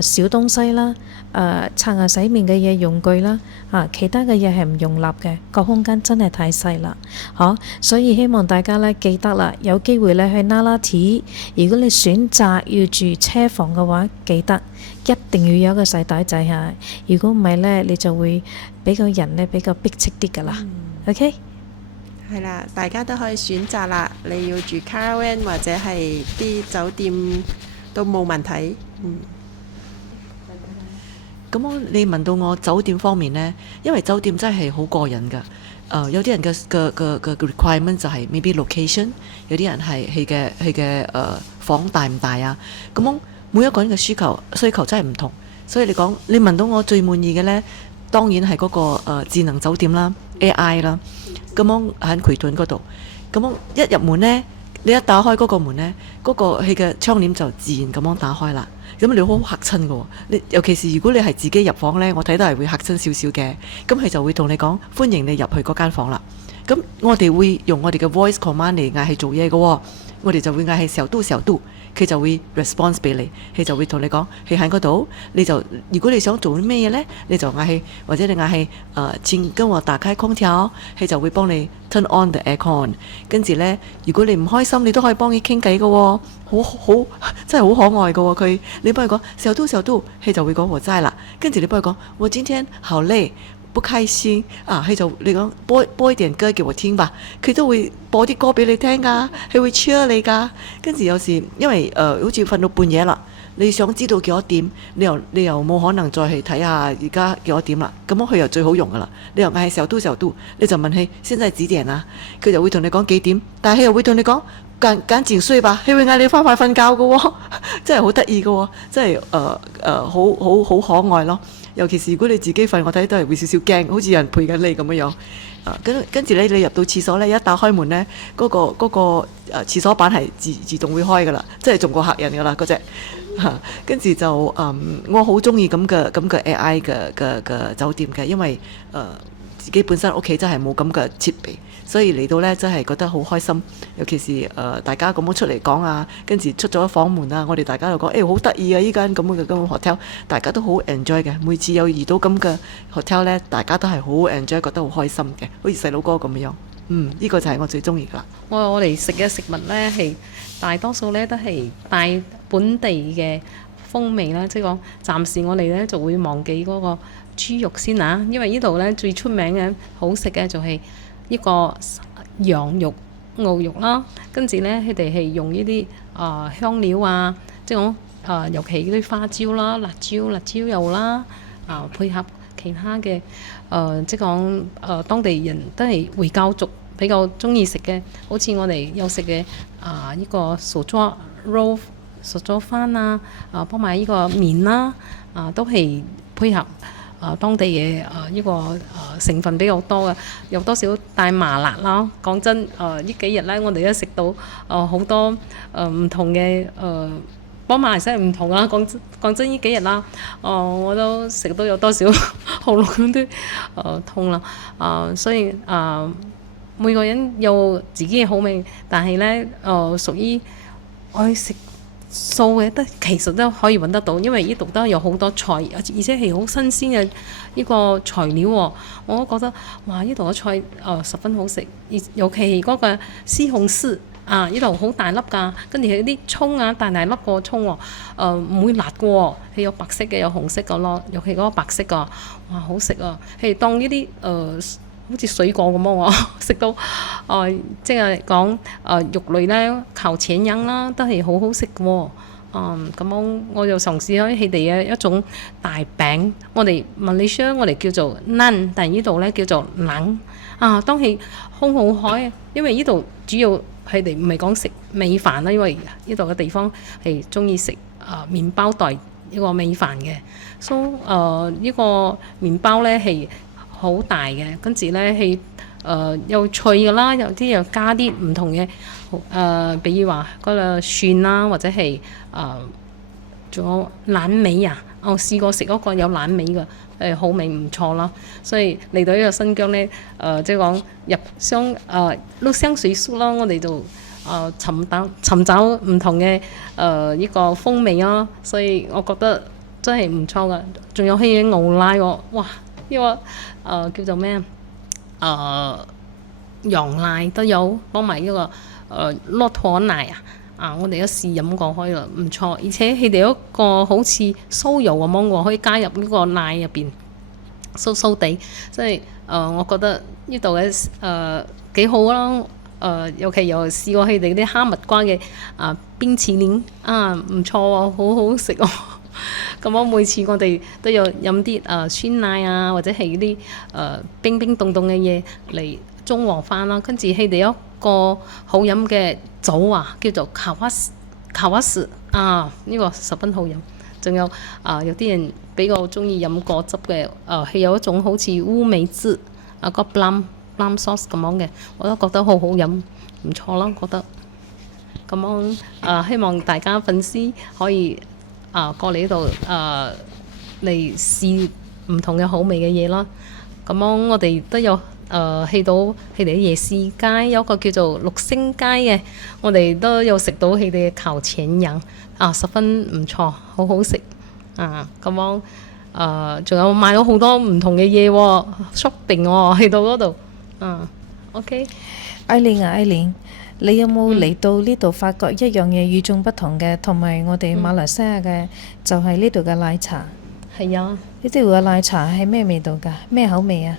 小東西啦。刷牙洗面嘅嘢用具啦，其他嘅嘢係唔容納嘅，個空間真係太細啦，所以希望大家呢記得啦，有機會呢去 Nalati，如果你選擇要住車房嘅話，記得一定要有一個細袋仔嚇，如果唔係呢，你就會比較人呢比較逼迫啲㗎啦。OK， 係啦，大家都可以選擇啦，你要住 caravan 或者係啲酒店都冇問題。咁你問到我酒店方面呢，因為酒店真係好過癮㗎。有啲人嘅 requirement 就係 maybe location， 有啲人係佢嘅房大唔大啊？咁每一個人嘅需求真係唔同，所以你問到我最滿意嘅呢，當然係嗰個智能酒店啦 ，AI 啦。咁喺葵屯嗰度，咁一入門呢，你一打開嗰個門呢，嗰個佢嘅窗簾就自然咁樣打開啦。咁你好嚇親嘅喎，尤其是如果你係自己入房呢，我睇到係會嚇親少少嘅。咁佢就會同你講歡迎你入去嗰間房啦。咁我哋會用我哋嘅 voice command 嚟嗌佢做嘢嘅喎，我哋就會嗌佢時候都，佢就會 response 俾你，佢就會同你講，佢喺嗰度，你就如果你想做啲咩嘢呢，你就嗌佢，或者你嗌佢請跟我打開空調，佢就會幫你 turn on the aircon。跟住呢，如果你唔開心，你都可以幫佢傾偈嘅喎，好真係好可愛嘅喎佢。你幫佢講時候都，佢就會講我齋啦。跟住你幫佢講我今天好累，不開心佢就你講播一點歌給我聽吧，佢都會播啲歌俾你聽㗎，佢會 cheer 你㗎。跟住有時因為好似瞓到半夜啦，你想知道幾多點，你又冇可能再去睇下而家幾多點啦，咁佢又最好用㗎啦。你又嗌時候都，你就問佢現在幾點啊，佢就會同你講幾點，但係佢又會同你講揀自睡吧，佢會嗌你快快瞓覺嘅喎，真係好得意嘅喎，真係好可愛咯。尤其是如果你自己瞓，我睇都係會少少驚，好似有人陪緊你咁樣樣。跟住咧，你入到廁所咧，一打開門咧，嗰個廁所板係自動會開噶啦，即係仲過客人噶啦嗰隻。跟住就我好中意咁嘅 AI 嘅酒店嘅，因為自己本身屋企真係冇咁嘅設備，所以嚟到呢真係覺得好開心。尤其是大家咁樣出嚟講啊，跟住出咗房門啊，我哋大家又講好得意啊！依間咁嘅hotel，大家都好 enjoy 嘅。每次有遇到咁嘅 hotel 呢，大家都係好 enjoy，覺得好開心嘅，好似細佬哥咁樣。呢個就係我最中意噶啦。我哋食嘅食物呢，係大多數呢都係帶本地嘅風味啦，即係講暫時我哋呢就會忘記嗰個豬肉先啊，因為呢度呢最出名嘅好食嘅就係呢個羊肉、牛肉啦，跟住呢，佢哋係用呢啲香料啊，即係講尤其啲花椒啦、辣椒油啦，配合其他嘅即係講當地人都係回教族比較中意食嘅，好似我哋有食嘅呢個手抓肉、手抓飯啊，幫埋呢個麵啦，都係配合當地嘅呢個成分比較多嘅，有多少帶麻辣啦。講真，呢幾日咧，我哋都食到好多唔同嘅幫馬來西亞唔同啦。講真呢幾日啦，我都食到有多少喉嚨都痛啦。所以每個人有自己嘅好味，但係咧屬於愛食素嘅其實都可以揾得到，因為呢度都有好多菜，而且係好新鮮嘅呢個材料喎。我都覺得哇，呢度嘅菜十分好食，尤其係嗰個西紅柿呢度好大粒㗎，跟住係啲葱大粒個葱喎，唔會辣嘅喎，係有白色嘅有紅色嘅咯，尤其嗰個白色嘅，哇好食啊！係當呢啲好似水果咁喎，食到即係講肉類咧，烤全羊啦，都係好好食嘅喎。咁我就嘗試咗佢哋嘅一種大餅，我哋馬來西亞我哋叫做 nan， 但係呢度咧叫做冷當係空好海，因為呢度主要佢哋唔係講食米飯啦，因為呢度嘅地方係中意食麵包代呢個米飯嘅，所以呢個麵包咧係好大嘅，跟住咧係又脆嘅啦，有啲又加啲唔同嘅比如話嗰個蒜啦，或者係仲有懶味我試過食嗰個有懶味嘅，好味唔錯啦。所以嚟到呢個新疆咧，即係講入鄉水宿啦，我哋就尋找唔同嘅呢個風味咯。所以我覺得真係唔錯㗎。仲有係牛奶喎，哇！呢個叫做咩羊奶都有，幫埋呢個駱駝奶我哋都試飲過開啦，唔錯。而且佢哋一個好似酥油咁樣喎，可以加入呢個奶入邊，酥酥地，即係我覺得呢度嘅幾好啦。尤其又試過佢哋啲哈密瓜嘅冰淇淋唔錯喎，好好食喎。咁我每次我哋都有飲啲酸奶或者係啲冰冰凍凍嘅嘢嚟中和翻啦。跟住佢哋一個好飲嘅酒叫做卡瓦士呢個十分好飲。仲有有啲人比較中意飲果汁嘅，係有一種好似烏梅汁個 plum sauce 咁樣嘅，我都覺得好好飲，唔錯啦，覺得。咁希望大家粉絲可以過嚟呢度嚟試唔同嘅好味嘅嘢啦。咁我哋都有去到佢哋嘅夜市街，有一個叫做六星街嘅，我哋都有食到佢哋嘅烤全羊十分唔錯，好好食咁仲有買咗好多唔同嘅嘢喎 shopping 喎，去到嗰度OK。艾蓮，你有冇嚟到呢度發覺一樣嘢與眾不同嘅，同埋我哋馬來西亞嘅就係呢度嘅奶茶。係啊，呢度嘅奶茶係咩味道㗎？咩口味啊？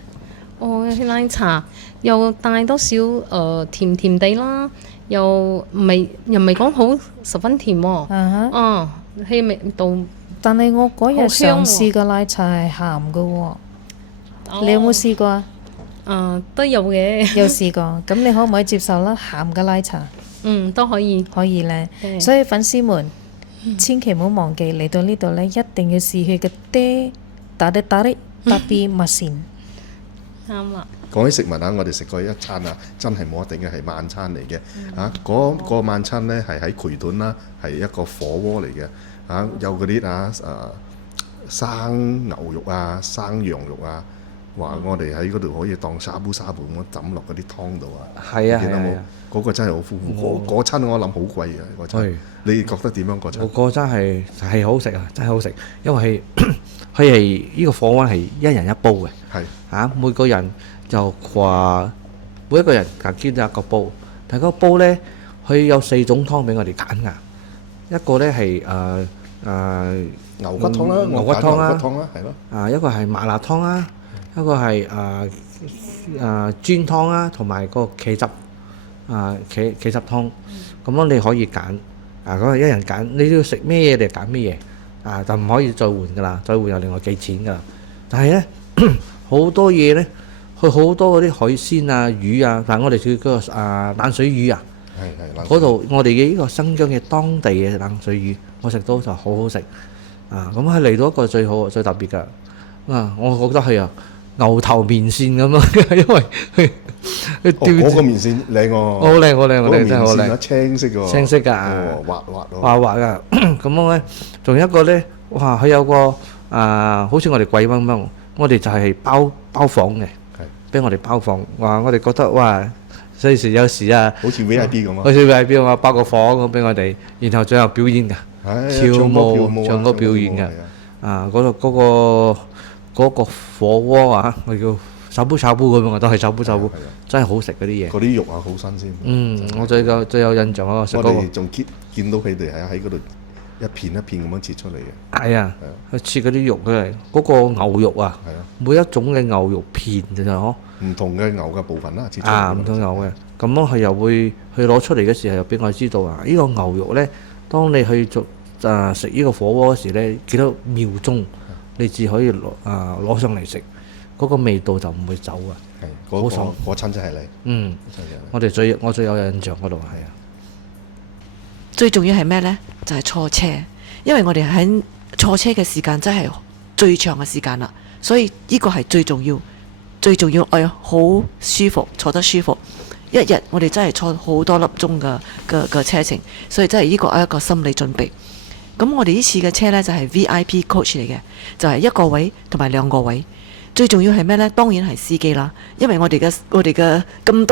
奶茶又帶多少甜甜地啦，又唔係講好十分甜喎。係味道。但係我嗰日好香喎嘗試嘅奶茶係鹹嘅喎。你有冇試過啊？都有嘅。有試過，咁你可唔可以接受啦？鹹嘅奶茶。都可以。可以呢。對所以粉絲們千祈唔好忘記嚟到呢度呢，一定要試佢嘅爹打啲特別密線。啱啦。講起食物啊，我哋食過一餐啊，真係冇一定嘅係晚餐嚟嘅。嗰個晚餐呢係喺葵頓啦，係一個火鍋嚟嘅。有嗰啲生牛肉啊、生羊肉啊，話我哋喺嗰度可以當沙煲咁樣抌落嗰啲湯度啊。係啊記得冇？係啊嗰個真係好豐富。嗰餐我諗好貴啊，嗰餐係。你覺得點樣嗰餐我？個真係好食啊，真係好食，因為佢係呢個火鍋係一人一煲嘅。係每個人就話每一個人夾兼一個煲，但係個煲呢，佢有4種湯俾我哋揀㗎。一個呢係牛骨湯啦，牛骨湯啦牛骨湯啦，係咯。一個係麻辣湯啦，一個係磚湯啦，同埋個茄汁茄汁湯。咁樣你可以揀嗰個一人揀，你都要食咩嘢你就揀咩嘢就唔可以再換㗎啦，再換又另外計錢㗎啦。但係呢，好多嘢呢，佢好多嗰啲海鮮啊、魚啊，但係我哋叫嗰個冷水魚啊，係嗰度我哋嘅呢個新疆嘅當地嘅冷水魚，我食到就好好食咁佢嚟到一個最好最特別㗎我覺得係牛頭面線咁咯，因為佢嗰個面線靚喎，好靚好靚好靚，真係好靚，青色㗎，青色㗎滑滑滑滑㗎。咁樣咧，仲有一個咧，哇！佢有個好似我哋貴賓咁，我哋就係包房嘅，俾我哋包房。哇！我哋覺得哇，有時好似 VIP 咁好似 VIP 咁包個房咁俾我哋，然後最後表演㗎，跳舞、唱歌表演㗎。嗰個火鍋我叫炒煲咁樣，都係炒煲，真係好食嗰啲嘢。嗰啲肉好新鮮。我最有印象食嗰個。我哋仲見到佢哋喺嗰度一片一片咁樣切出嚟嘅。係啊，佢切嗰啲肉佢係嗰個牛肉每一種嘅牛肉片就唔同嘅牛嘅部分啦，切出嚟。唔同牛嘅，咁樣佢又會佢攞出嚟嘅時候又俾我知道呢個牛肉呢，當你去做食呢個火鍋嗰時呢，幾多秒鐘你至可以攞上嚟食，嗰個味道就唔會走啊。係嗰餐真係靚。我最有印象嗰度係最重要係咩呢？就係坐車，因為我哋喺坐車嘅時間真係最長嘅時間啦，所以呢個係最重要。好舒服，坐得舒服。一日我哋真係坐好多粒鐘嘅車程，所以真係呢個係一個心理準備。咁我哋呢次嘅車呢，就係 VIP coach 嚟嘅，就係一個位同埋兩個位。最重要係咩呢？當然係司機啦，因為我哋嘅咁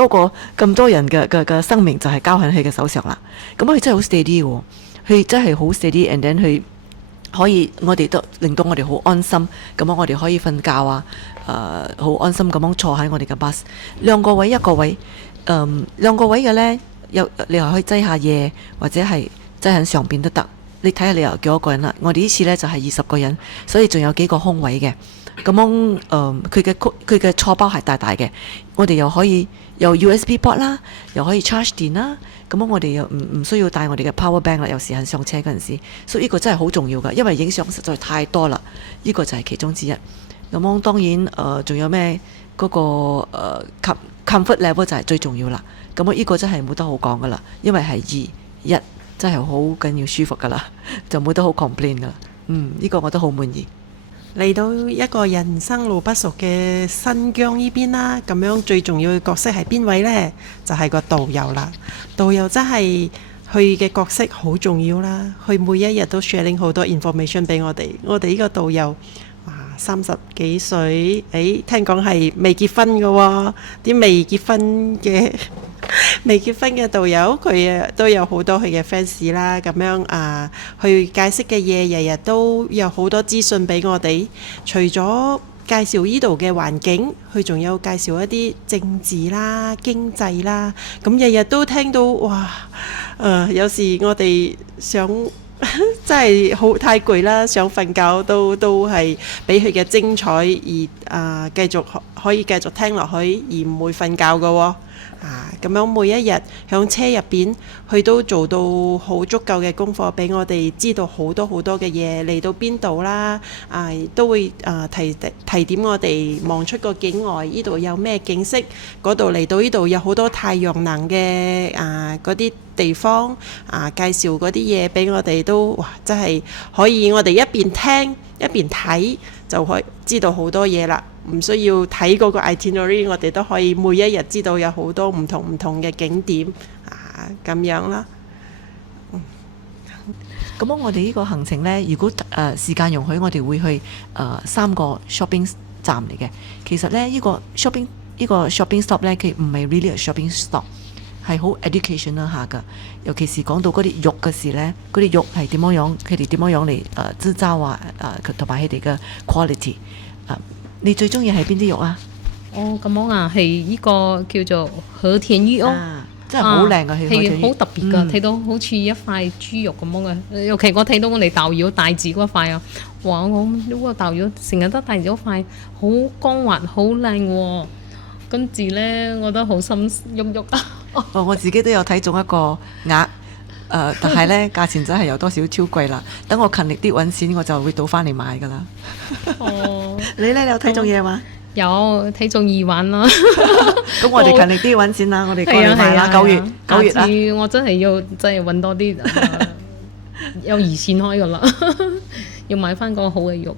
多人嘅生命就係交喺佢嘅手上啦。咁佢真係好 steady 喎，佢真係好 steady，and then 佢可以我哋都令到我哋好安心，咁樣我哋可以瞓覺好安心咁樣坐喺我哋嘅 bus。兩個位一個位，兩個位嘅呢，你又可以擠下嘢，或者係擠喺上邊都得。你睇下你又幾多個人啦？我哋呢次呢就係20個人，所以仲有幾個空位嘅。咁樣佢嘅坐包係大嘅，我哋又可以有 USB port 啦，又可以 charge 電啦。咁樣我哋又唔需要帶我哋嘅 power bank 啦。有時喺上車嗰陣時，所以呢個真係好重要㗎，因為影相實在太多啦。呢個就係其中之一。咁樣當然仲有咩嗰個comfort level 就係最重要啦。咁呢個真係冇得好講㗎啦，因為係2、1真係好緊要舒服㗎啦，就冇得好 complain 㗎啦。呢個我都好滿意。嚟到一個人生路不熟嘅新疆呢邊啦，咁樣最重要嘅角色係邊位呢？就係個導遊啦。導遊真係佢嘅角色好重要啦，佢每一日都 sharing 好多 information 俾我哋。我哋呢個導遊30幾歲，聽講係未結婚嘅喎，啲未結婚嘅導遊，佢都有好多佢嘅 fans 啦，咁樣去解釋嘅嘢，日日都有好多資訊俾我哋。除咗介紹呢度嘅環境，佢仲有介紹一啲政治啦、經濟啦，咁日日都聽到哇！有時我哋想真係太攰啦，想瞓覺都係俾佢嘅精彩而可以繼續聽落去，而唔會瞓覺㗎喎。咁樣每一日響車入邊，佢都做到好足夠嘅功課俾我哋知道好多嘅嘢，嚟到邊度啦，都會提點我哋望出個境外，呢度有咩景色，嗰度嚟到呢度有好多太陽能嘅嗰啲地方介紹嗰啲嘢俾我哋都哇，真係可以我哋一邊聽一邊睇就可以知道好多嘢啦。唔需要睇嗰個 itinerary， 我哋都可以每一日知道有好多唔同嘅景點咁樣啦。咁我哋呢個行程呢，如果時間容許，我哋會去3個 shopping 站嚟嘅。其實呢，呢個 shopping stop 呢，佢唔係 really a shopping stop， 係好 educational 下㗎。尤其是講到嗰啲肉嘅事呢，嗰啲肉係點樣，佢哋點樣嚟製造同埋佢哋嘅 quality。你最中意係邊啲肉啊？哦，咁樣啊，係呢個叫做和田玉哦。真係好靚嘅，係好特別㗎，睇到好似一塊豬肉咁樣嘅。尤其我睇到我哋豆妖大字嗰塊啊，哇！我呢個豆妖成日都帶住一塊好光滑、好靚喎。跟住咧，我覺得好心喐喐啊！我自己都有睇中一個額，但係咧價錢真係有多少超貴啦。等我勤力啲揾錢，我就會倒翻嚟買㗎啦。哦，你咧，你有睇中嘢嘛？有睇中耳環啦。咁我哋勤力啲揾錢啦，我哋過嚟買啦。9月下次我真係要真係揾多啲有疑線開㗎啦，要買翻個好嘅肉。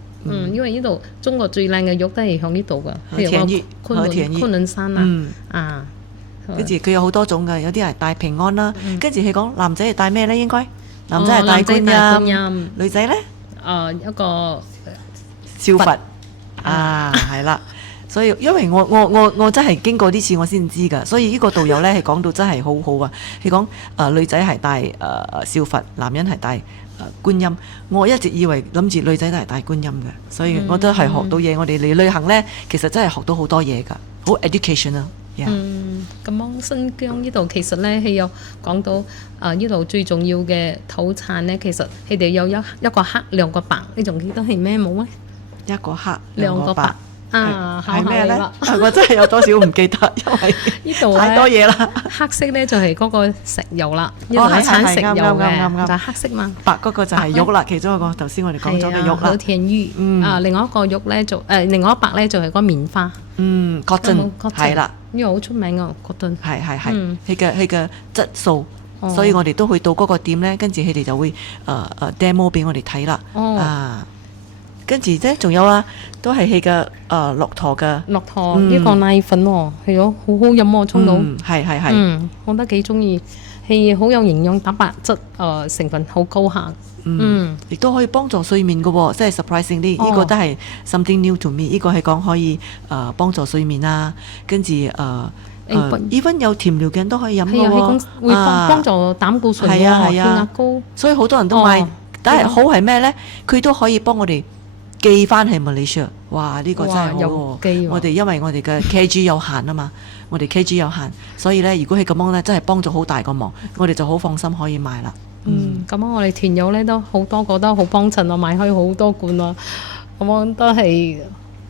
因為呢度中國最靚嘅肉都係響呢度㗎，譬如個昆崙山啊。跟住佢有好多種㗎，有啲係帶平安啦。跟住佢講男仔係帶咩咧？應該男仔係帶觀音，女仔咧一個少佛係啦。所以因為我真係經過呢次我先知㗎，所以呢個導遊咧係講到真係好好啊。佢講女仔係帶少佛，男人係帶觀音。我一直以為諗住女仔都係帶觀音嘅，所以我都係學到嘢。我哋嚟旅行咧，其實真係學到好多嘢㗎，好 education 啊。咁樣新疆呢度其實咧，佢有講到呢度最重要嘅土產咧，其實佢哋有一個黑兩個白，你仲記得係咩冇啊？一個黑兩個白係咩咧？我真係有多少唔記得，因為呢度太多嘢啦。黑色咧就係嗰個石油啦，呢度係產石油嘅，就係黑色嘛。白嗰個就係肉啦，其中一個頭先我哋講咗嘅肉啦。和田玉另外一個肉咧另外一白咧就係嗰棉花。cotton 係啦，呢個好出名啊 cotton。係佢嘅質素，所以我哋都去到嗰個店咧，跟住佢哋就會demo 俾我哋睇啦。跟住咧，仲有都係佢嘅駱駝嘅駱駝呢個奶粉喎，係咯，好好飲喎，沖到。係。我覺得幾中意，係好有營養，蛋白質成分好高下。亦都可以幫助睡眠嘅喎，即係 surprising 啲，呢個都係 something new to me。呢個係講可以幫助睡眠啊，跟住even 有甜療嘅人都可以飲嘅喎。會幫助膽固醇喎，血壓高。所以好多人都買，但係好係咩咧？佢都可以幫我哋寄翻去 Malaysia。哇！呢個真係好喎。我哋因為我哋嘅 kg 有限啊嘛，我哋 kg 有限，所以咧如果係咁樣咧，真係幫咗好大個忙，我哋就好放心可以買啦。咁我哋團友咧都好多個都好幫襯我買開好多罐啊，咁我都係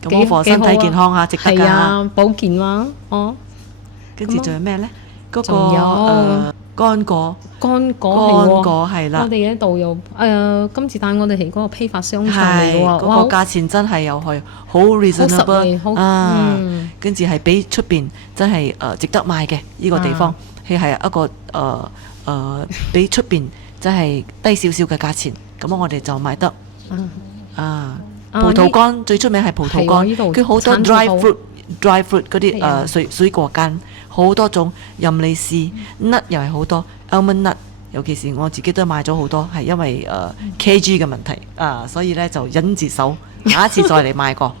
幾好，身體健康啊，值得㗎。係啊，保健啦，跟住仲有咩咧？嗰仲有乾果係啦。我哋嘅導遊今次帶我哋嚟嗰個批發商場嚟嘅喎，嗰個價錢真係又係好 reasonable 跟住係比出邊真係值得買嘅呢個地方，佢係一個比出邊真係低少少嘅價錢，咁我哋就買得葡萄乾最出名係葡萄乾，佢好多 dry fruit 嗰啲水果乾好多種，任你試，nut 又係好多 almond nut， 尤其是我自己都買咗好多，係因為kg 嘅問題所以咧就忍住手，下一次再嚟買過，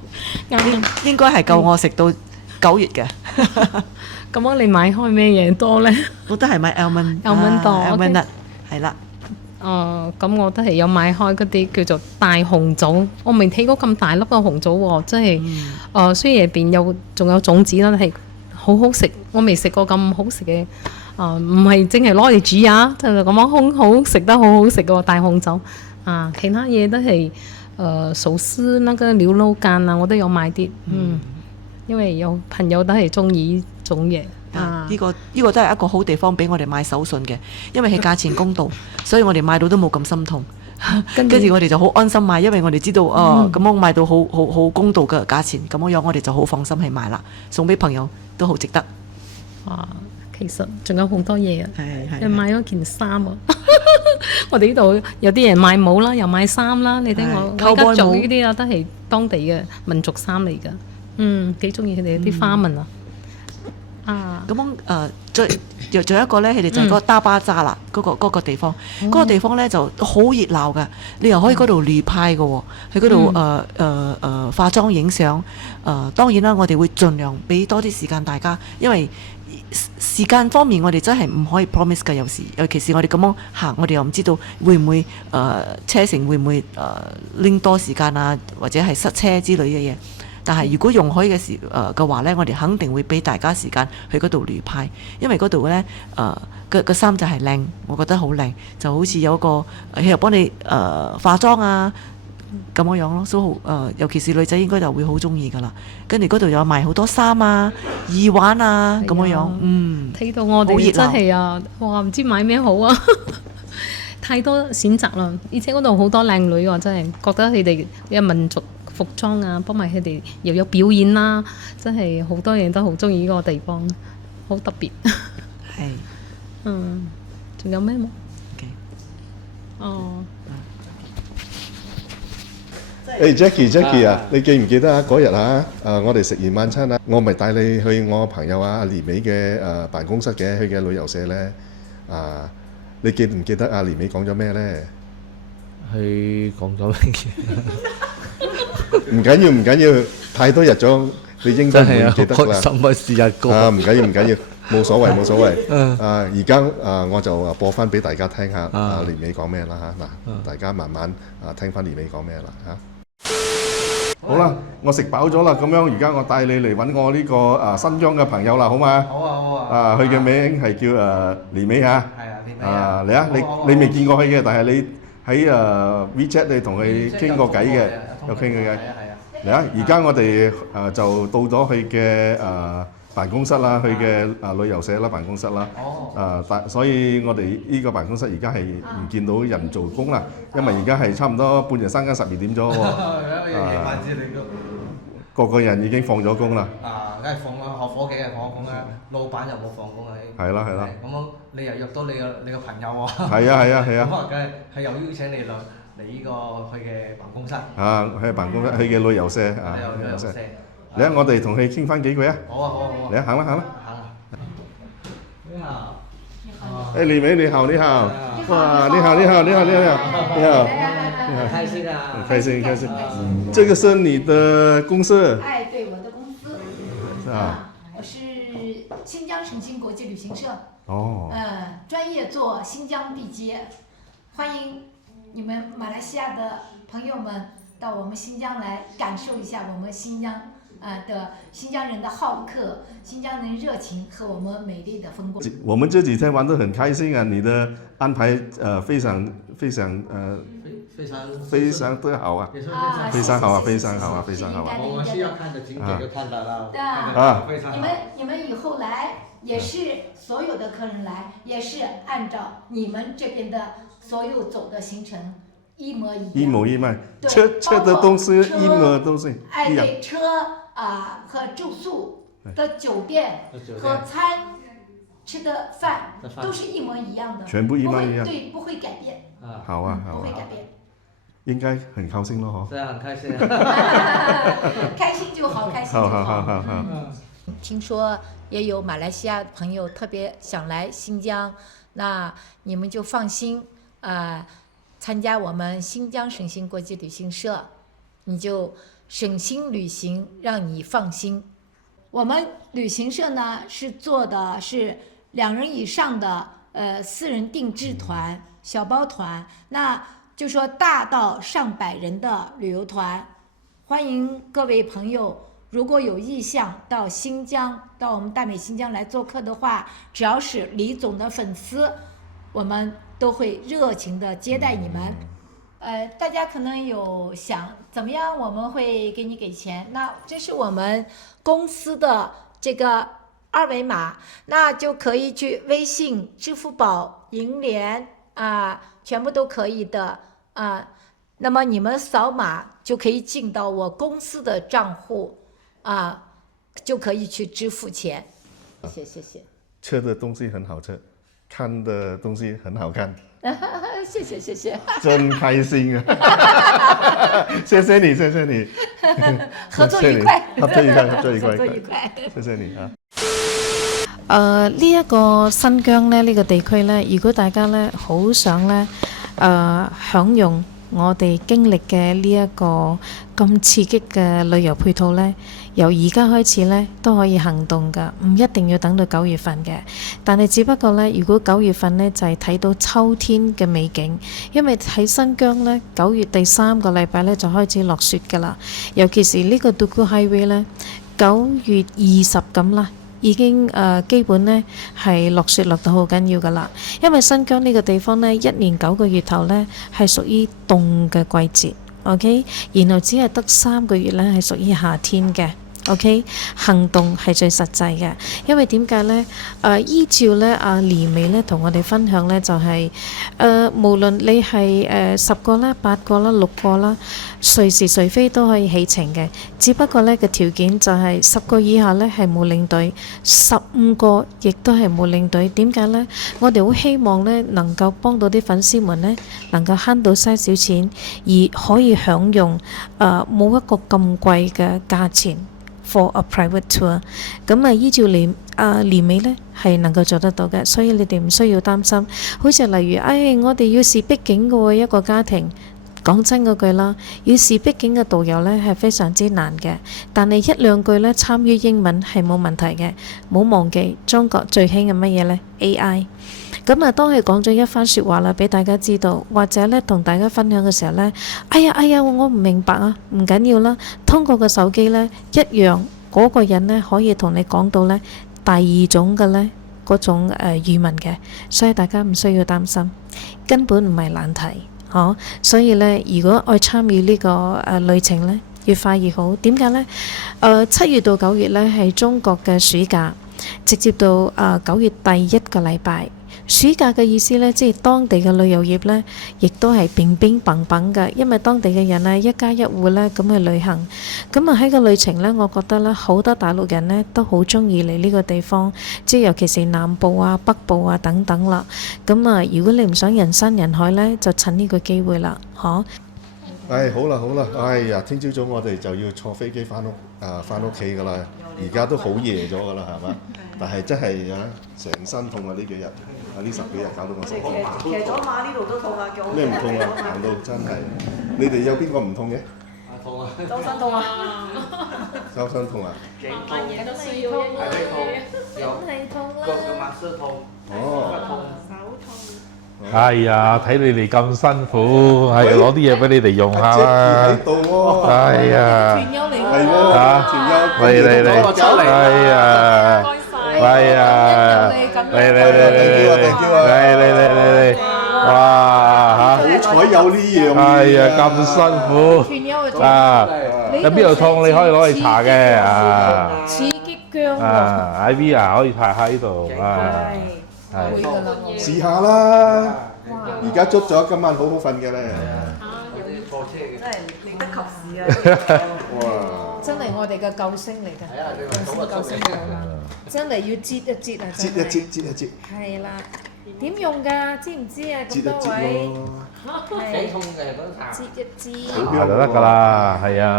應該係夠我食到9月嘅。咁你買開咩嘢多咧？我都係買 almond 多 almond nut 係啦。咁我都係有買開嗰啲叫做大紅棗，我未睇過咁大粒嘅紅棗喎，真係雖然入邊仲有種子啦，係好好食，我未食過咁好食嘅，唔係淨係攞嚟煮啊，就咁樣好食得好好食嘅喎大紅棗其他嘢都係壽司那個牛肉乾我都有買啲，因為有朋友都係中意呢種嘢。呢個都係一個好地方俾我哋買手信嘅，因為係價錢公道，所以我哋買到都冇咁心痛。跟住我哋就好安心買，因為我哋知道咁樣買到好公道嘅價錢，咁樣我哋就好放心去買啦。送俾朋友都好值得。其實仲有好多嘢啊！係你買咗件衫啊！我哋呢度有啲人賣帽啦，又賣衫啦。你睇我係而家做 cowboy 呢啲啊，都係當地嘅民族衫嚟㗎。幾中意佢哋啲花紋啊！咁樣仲有一個咧，佢哋就係嗰個打巴扎啦，嗰個地方，嗰個地方咧就好熱鬧嘅，你又可以嗰度旅拍嘅喎，喺嗰度化妝影相。當然啦，我哋會盡量俾多啲時間大家，因為時間方面我哋真係唔可以 promise 㗎，有時尤其是我哋咁樣行，我哋又唔知道會唔會車程會唔會拎多時間啊，或者係塞車之類嘅嘢。但係如果容許嘅話呢，我哋肯定會俾大家時間去嗰度旅拍，因為嗰度呢個衫就係靚，我覺得好靚，就好似有個佢又幫你化妝啊咁樣咯，所以尤其是女仔應該就會好中意噶啦。跟住嗰度有賣好多衫啊、耳環啊咁樣，睇到我哋真係啊，哇！唔知買咩好啊，太多選擇啦，而且嗰度好多靚女喎，真係覺得佢哋嘅民族服裝啊，幫埋佢哋又有表演啦，真係好多嘢都好中意呢個地方，好特別。係，仲有咩冇？ OK 哦，Jackie 啊，你記唔記得啊？嗰日啊，我哋食完晚餐啊，我咪帶你去我朋友阿連美嘅辦公室嘅，佢嘅旅遊社咧。你記唔記得阿連美講咗咩咧？佢講咗乜嘢？唔緊要，太多日咗，你應該真係啊，唔記得開啦。心啊，時日過。唔緊要，冇所謂。而家我就播翻俾大家聽下阿連美講咩啦嚇。嗱，大家慢慢聽翻連美講咩啦嚇。好啦，我食飽咗啦，咁樣而家我帶你嚟揾我呢個新疆嘅朋友啦，好嘛？好啊。佢嘅名係叫連美嚇。係啊，連美嚟啊！你未見過佢嘅，但係你喺WeChat 你同佢傾過偈嘅，有傾過偈。嚟啊！而家我哋就到咗佢嘅辦公室啦，佢嘅旅遊社啦辦公室啦。所以我哋呢個辦公室而家係唔見到人做工啦，因為而家係差唔多半夜三更12點咗喎。個個人已經放咗工啦。梗係放啦，學伙計係放工啦，老闆又冇放工啊。係啦。咁你又約到你個朋友喎。係啊。咁啊，梗係又邀請你嚟呢個佢嘅辦公室。佢嘅辦公室，佢嘅旅遊社旅遊社。嚟啊！我哋同佢傾翻幾句啊！好啊。嚟啊！行啦。你好。李美你好。哇！你好。開心啊！開心。這個是你的公司？對，我的公司。我是新疆省心國際旅行社。專業做新疆地接，歡迎你們馬來西亞的朋友們到我們新疆來感受一下我們新疆的新疆人的好客、新疆人熱情和我們美麗的風光。我們這幾天玩得很開心啊！你的安排非常的好啊！非常好啊！我需要看的景點就看到了。你們以後來也是所有的客人來，也是按照你們這邊的所有走的行程一模一樣。一模一樣。車的東西一模都是一樣。對，車和住宿的酒店和吃的飯都是一模一樣的，全部一模一樣。對，不會改變。好啊。不會改變。應該很高興咯，對啊，很開心。開心就好，開心就好。好。聽說也有馬來西亞朋友特別想來新疆，那你們就放心參加我們新疆省心國際旅行社，你就省心旅行，讓你放心。我們旅行社呢是做的是2人以上的私人定制團、小包團，那就說大到上百人的旅遊團，歡迎各位朋友。如果有意向到新疆，到我們大美新疆來做客的話，只要是李總的粉絲，我們都會熱情的接待你們。大家可能有想怎麼樣，我們會給你給錢。那這是我們公司的這個2維碼，那就可以去微信、支付寶、銀聯全部都可以的那麼你們掃碼就可以進到我公司的賬戶。就可以去支付錢。謝謝。吃的東西很好吃，看的東西很好看，謝謝謝謝，真開心啊！謝謝你，謝謝你，合作愉快，合作愉快，合作愉快，合作愉快。謝謝你啊！呢一個新疆呢，呢個地區呢，如果大家呢好想呢享用我哋經歷嘅呢一個咁刺激嘅旅遊配套呢，由而家開始呢都可以行動㗎，唔一定要等到9月份嘅。但係只不過呢，如果9月份呢就係睇到秋天嘅美景，因為喺新疆呢9月第3個禮拜呢就開始落雪㗎啦，尤其是呢個 Duku Highway 呢9月20咁啦。已經基本呢係落雪落得好緊要㗎啦，因為新疆呢個地方呢1年9個月頭呢係屬於凍嘅季節 ，OK， 然後只係得3個月呢係屬於夏天嘅。OK， 行動係最實際嘅，因為點解呢？依照呢阿連美呢同我哋分享呢，就係、無論你係10個啦、8個啦、6個啦，隨時隨飛都可以起程嘅。只不過呢個條件就係10個以下呢係冇領隊，15個亦都係冇領隊。點解呢？我哋好希望呢能夠幫到啲粉絲們呢，能夠慳到些少錢，而可以享用冇一個咁貴嘅價錢。For a private tour， 咁依照年尾呢係能夠做得到嘅，所以你哋唔需要擔心。好似例如，我哋要視逼境嘅喎一個家庭，講真嗰句啦，要視逼境嘅導遊呢係非常之難嘅，但係1、2句呢參與英文係冇問題嘅。冇忘記中國最興嘅乜嘢呢 AI。咁當佢講咗一番説話啦，俾大家知道，或者呢同大家分享嘅時候呢，哎呀，我唔明白啊，唔緊要啦，通過個手機呢，一樣嗰個人呢可以同你講到呢第2種嘅呢嗰種語文嘅，所以大家唔需要擔心，根本唔係難題，所以呢，如果愛參與呢個旅程呢，越快越好。點解呢？7月到9月呢係中國嘅暑假，直接到9月第1個禮拜。暑假嘅意思呢，即係當地嘅旅遊業呢，亦都係乒乒乓乓嘅，因為當地嘅人呢，一家一戶呢咁去旅行。咁喺個旅程呢，我覺得呢，好多大陸人呢都好中意嚟呢個地方，即係尤其是南部啊、北部啊等等啦。咁如果你唔想人山人海呢，就趁呢個機會啦，好啦，哎呀，聽朝早我哋就要坐飛機翻屋企㗎啦，而家都好夜咗㗎啦，係嘛？但係真係成身痛啊！呢幾日呢10幾日搞到我成身痛。騎咗馬呢度都痛啊！咩唔痛啊？行到真係，你哋有邊個唔痛嘅？痛啊！周身痛啊！周身痛啊！乜嘢都需要一個係痛，腳嘅馬絲痛，哎呀，睇你哋咁辛苦，係攞啲嘢俾你哋用下啦。喺度喎。哎呀，係喎，團友嚟，哎呀，哎呀，嚟，哇好彩有呢樣嘢。哎呀，咁辛苦啊！有邊度痛你可以攞嚟搽嘅啊！刺激姜啊 ，IV 啊，可以搽喺呢度啊。係試下啦！而家捉咗，今晚好好瞓嘅咧。真係嚟得及時啊！哇！真係我哋嘅救星嚟㗎，救星真係要擠一擠啊！擠一擠。係啦，點用㗎？知唔知啊？咁多位幾痛嘅嗰啲擠一擠，搽就得㗎啦，係啊。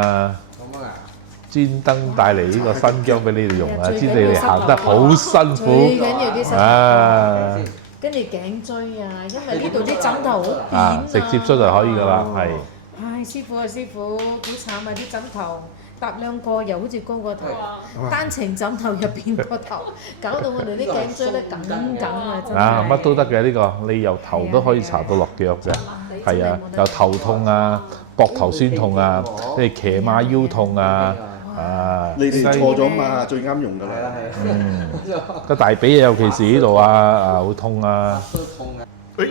專登帶嚟呢個新疆俾你哋用啊，知你哋行得好辛最苦緊要啲膝頭啊！跟住頸椎啊，因為呢度啲枕頭好扁啊，直接出就可以㗎啦，係。唉，師傅好慘啊！啲枕頭搭2個又好似高個頭，單程枕頭入邊個頭，搞到我哋啲頸椎咧緊啊！真係。啊，乜都得嘅呢個，你由頭都可以搽到落腳嘅，係啊，由頭痛啊、膊頭酸痛啊、你騎馬腰痛啊。啊！你哋錯咗嘛，最啱用㗎啦。個大髀尤其是呢度啊，好痛啊！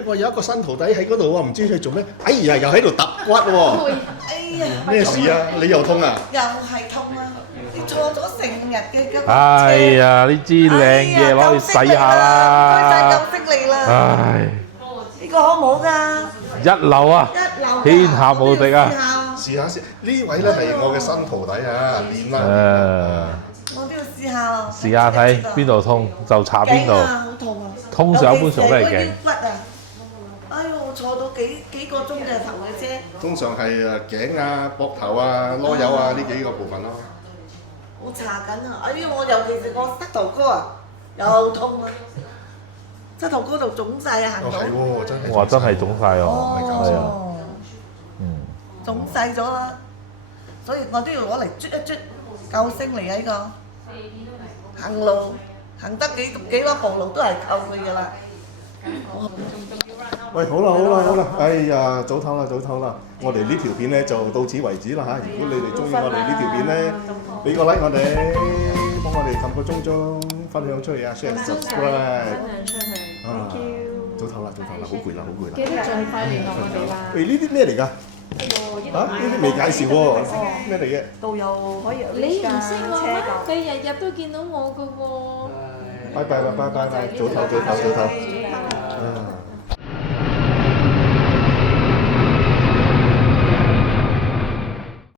我有一個新徒弟喺嗰度喎，唔知佢做咩？哎呀，又喺度揼骨喎！哎呀，咩事啊？你又痛啊？又係痛啊！你坐咗成日嘅咁。哎呀，呢支靚嘢攞去洗下啦！唔該曬救星你啦！唉，呢個好唔好㗎？一流啊！天下無敵啊！試下先，呢位咧係我嘅新徒弟啊，練啦。我都要試試下咯。試下睇邊度痛就搽邊頸啊，度。好痛啊！通常一般上都係頸尤其是個腰骨啊！哎呦，坐到幾個鐘嘅頭嘅啫。通常係頸啊、膊頭啊、籮柚啊呢幾個部分咯。我搽緊啊！哎呀，我尤其是我膝頭哥啊，又痛啊！膝頭哥度腫晒啊，行哦，到。係喎，真係。哇！真係腫晒喎，係啊，哦，腫細咗啦，所以我都要攞嚟啜一啜，救星嚟啊！呢個行路行得幾多步路都係靠佢噶啦。喂，好啦好啦好啦，哎呀，早唞啦早唞啦，我哋呢條片咧就到此為止啦嚇。如果你哋中意我哋呢條片咧，俾個 like 我哋，幫我哋撳個鐘鐘，分享出去啊 ，share subscribe。啊，早唞啦早唞啦，好攰啦好攰啦。記得盡快聯絡我哋啦。誒呢啲咩嚟㗎？嚇呢啲未介紹喎，咩嚟嘅？你唔識我咩？你日日都見到我㗎喎。拜拜啦拜拜拜，早唞早唞早唞。啊。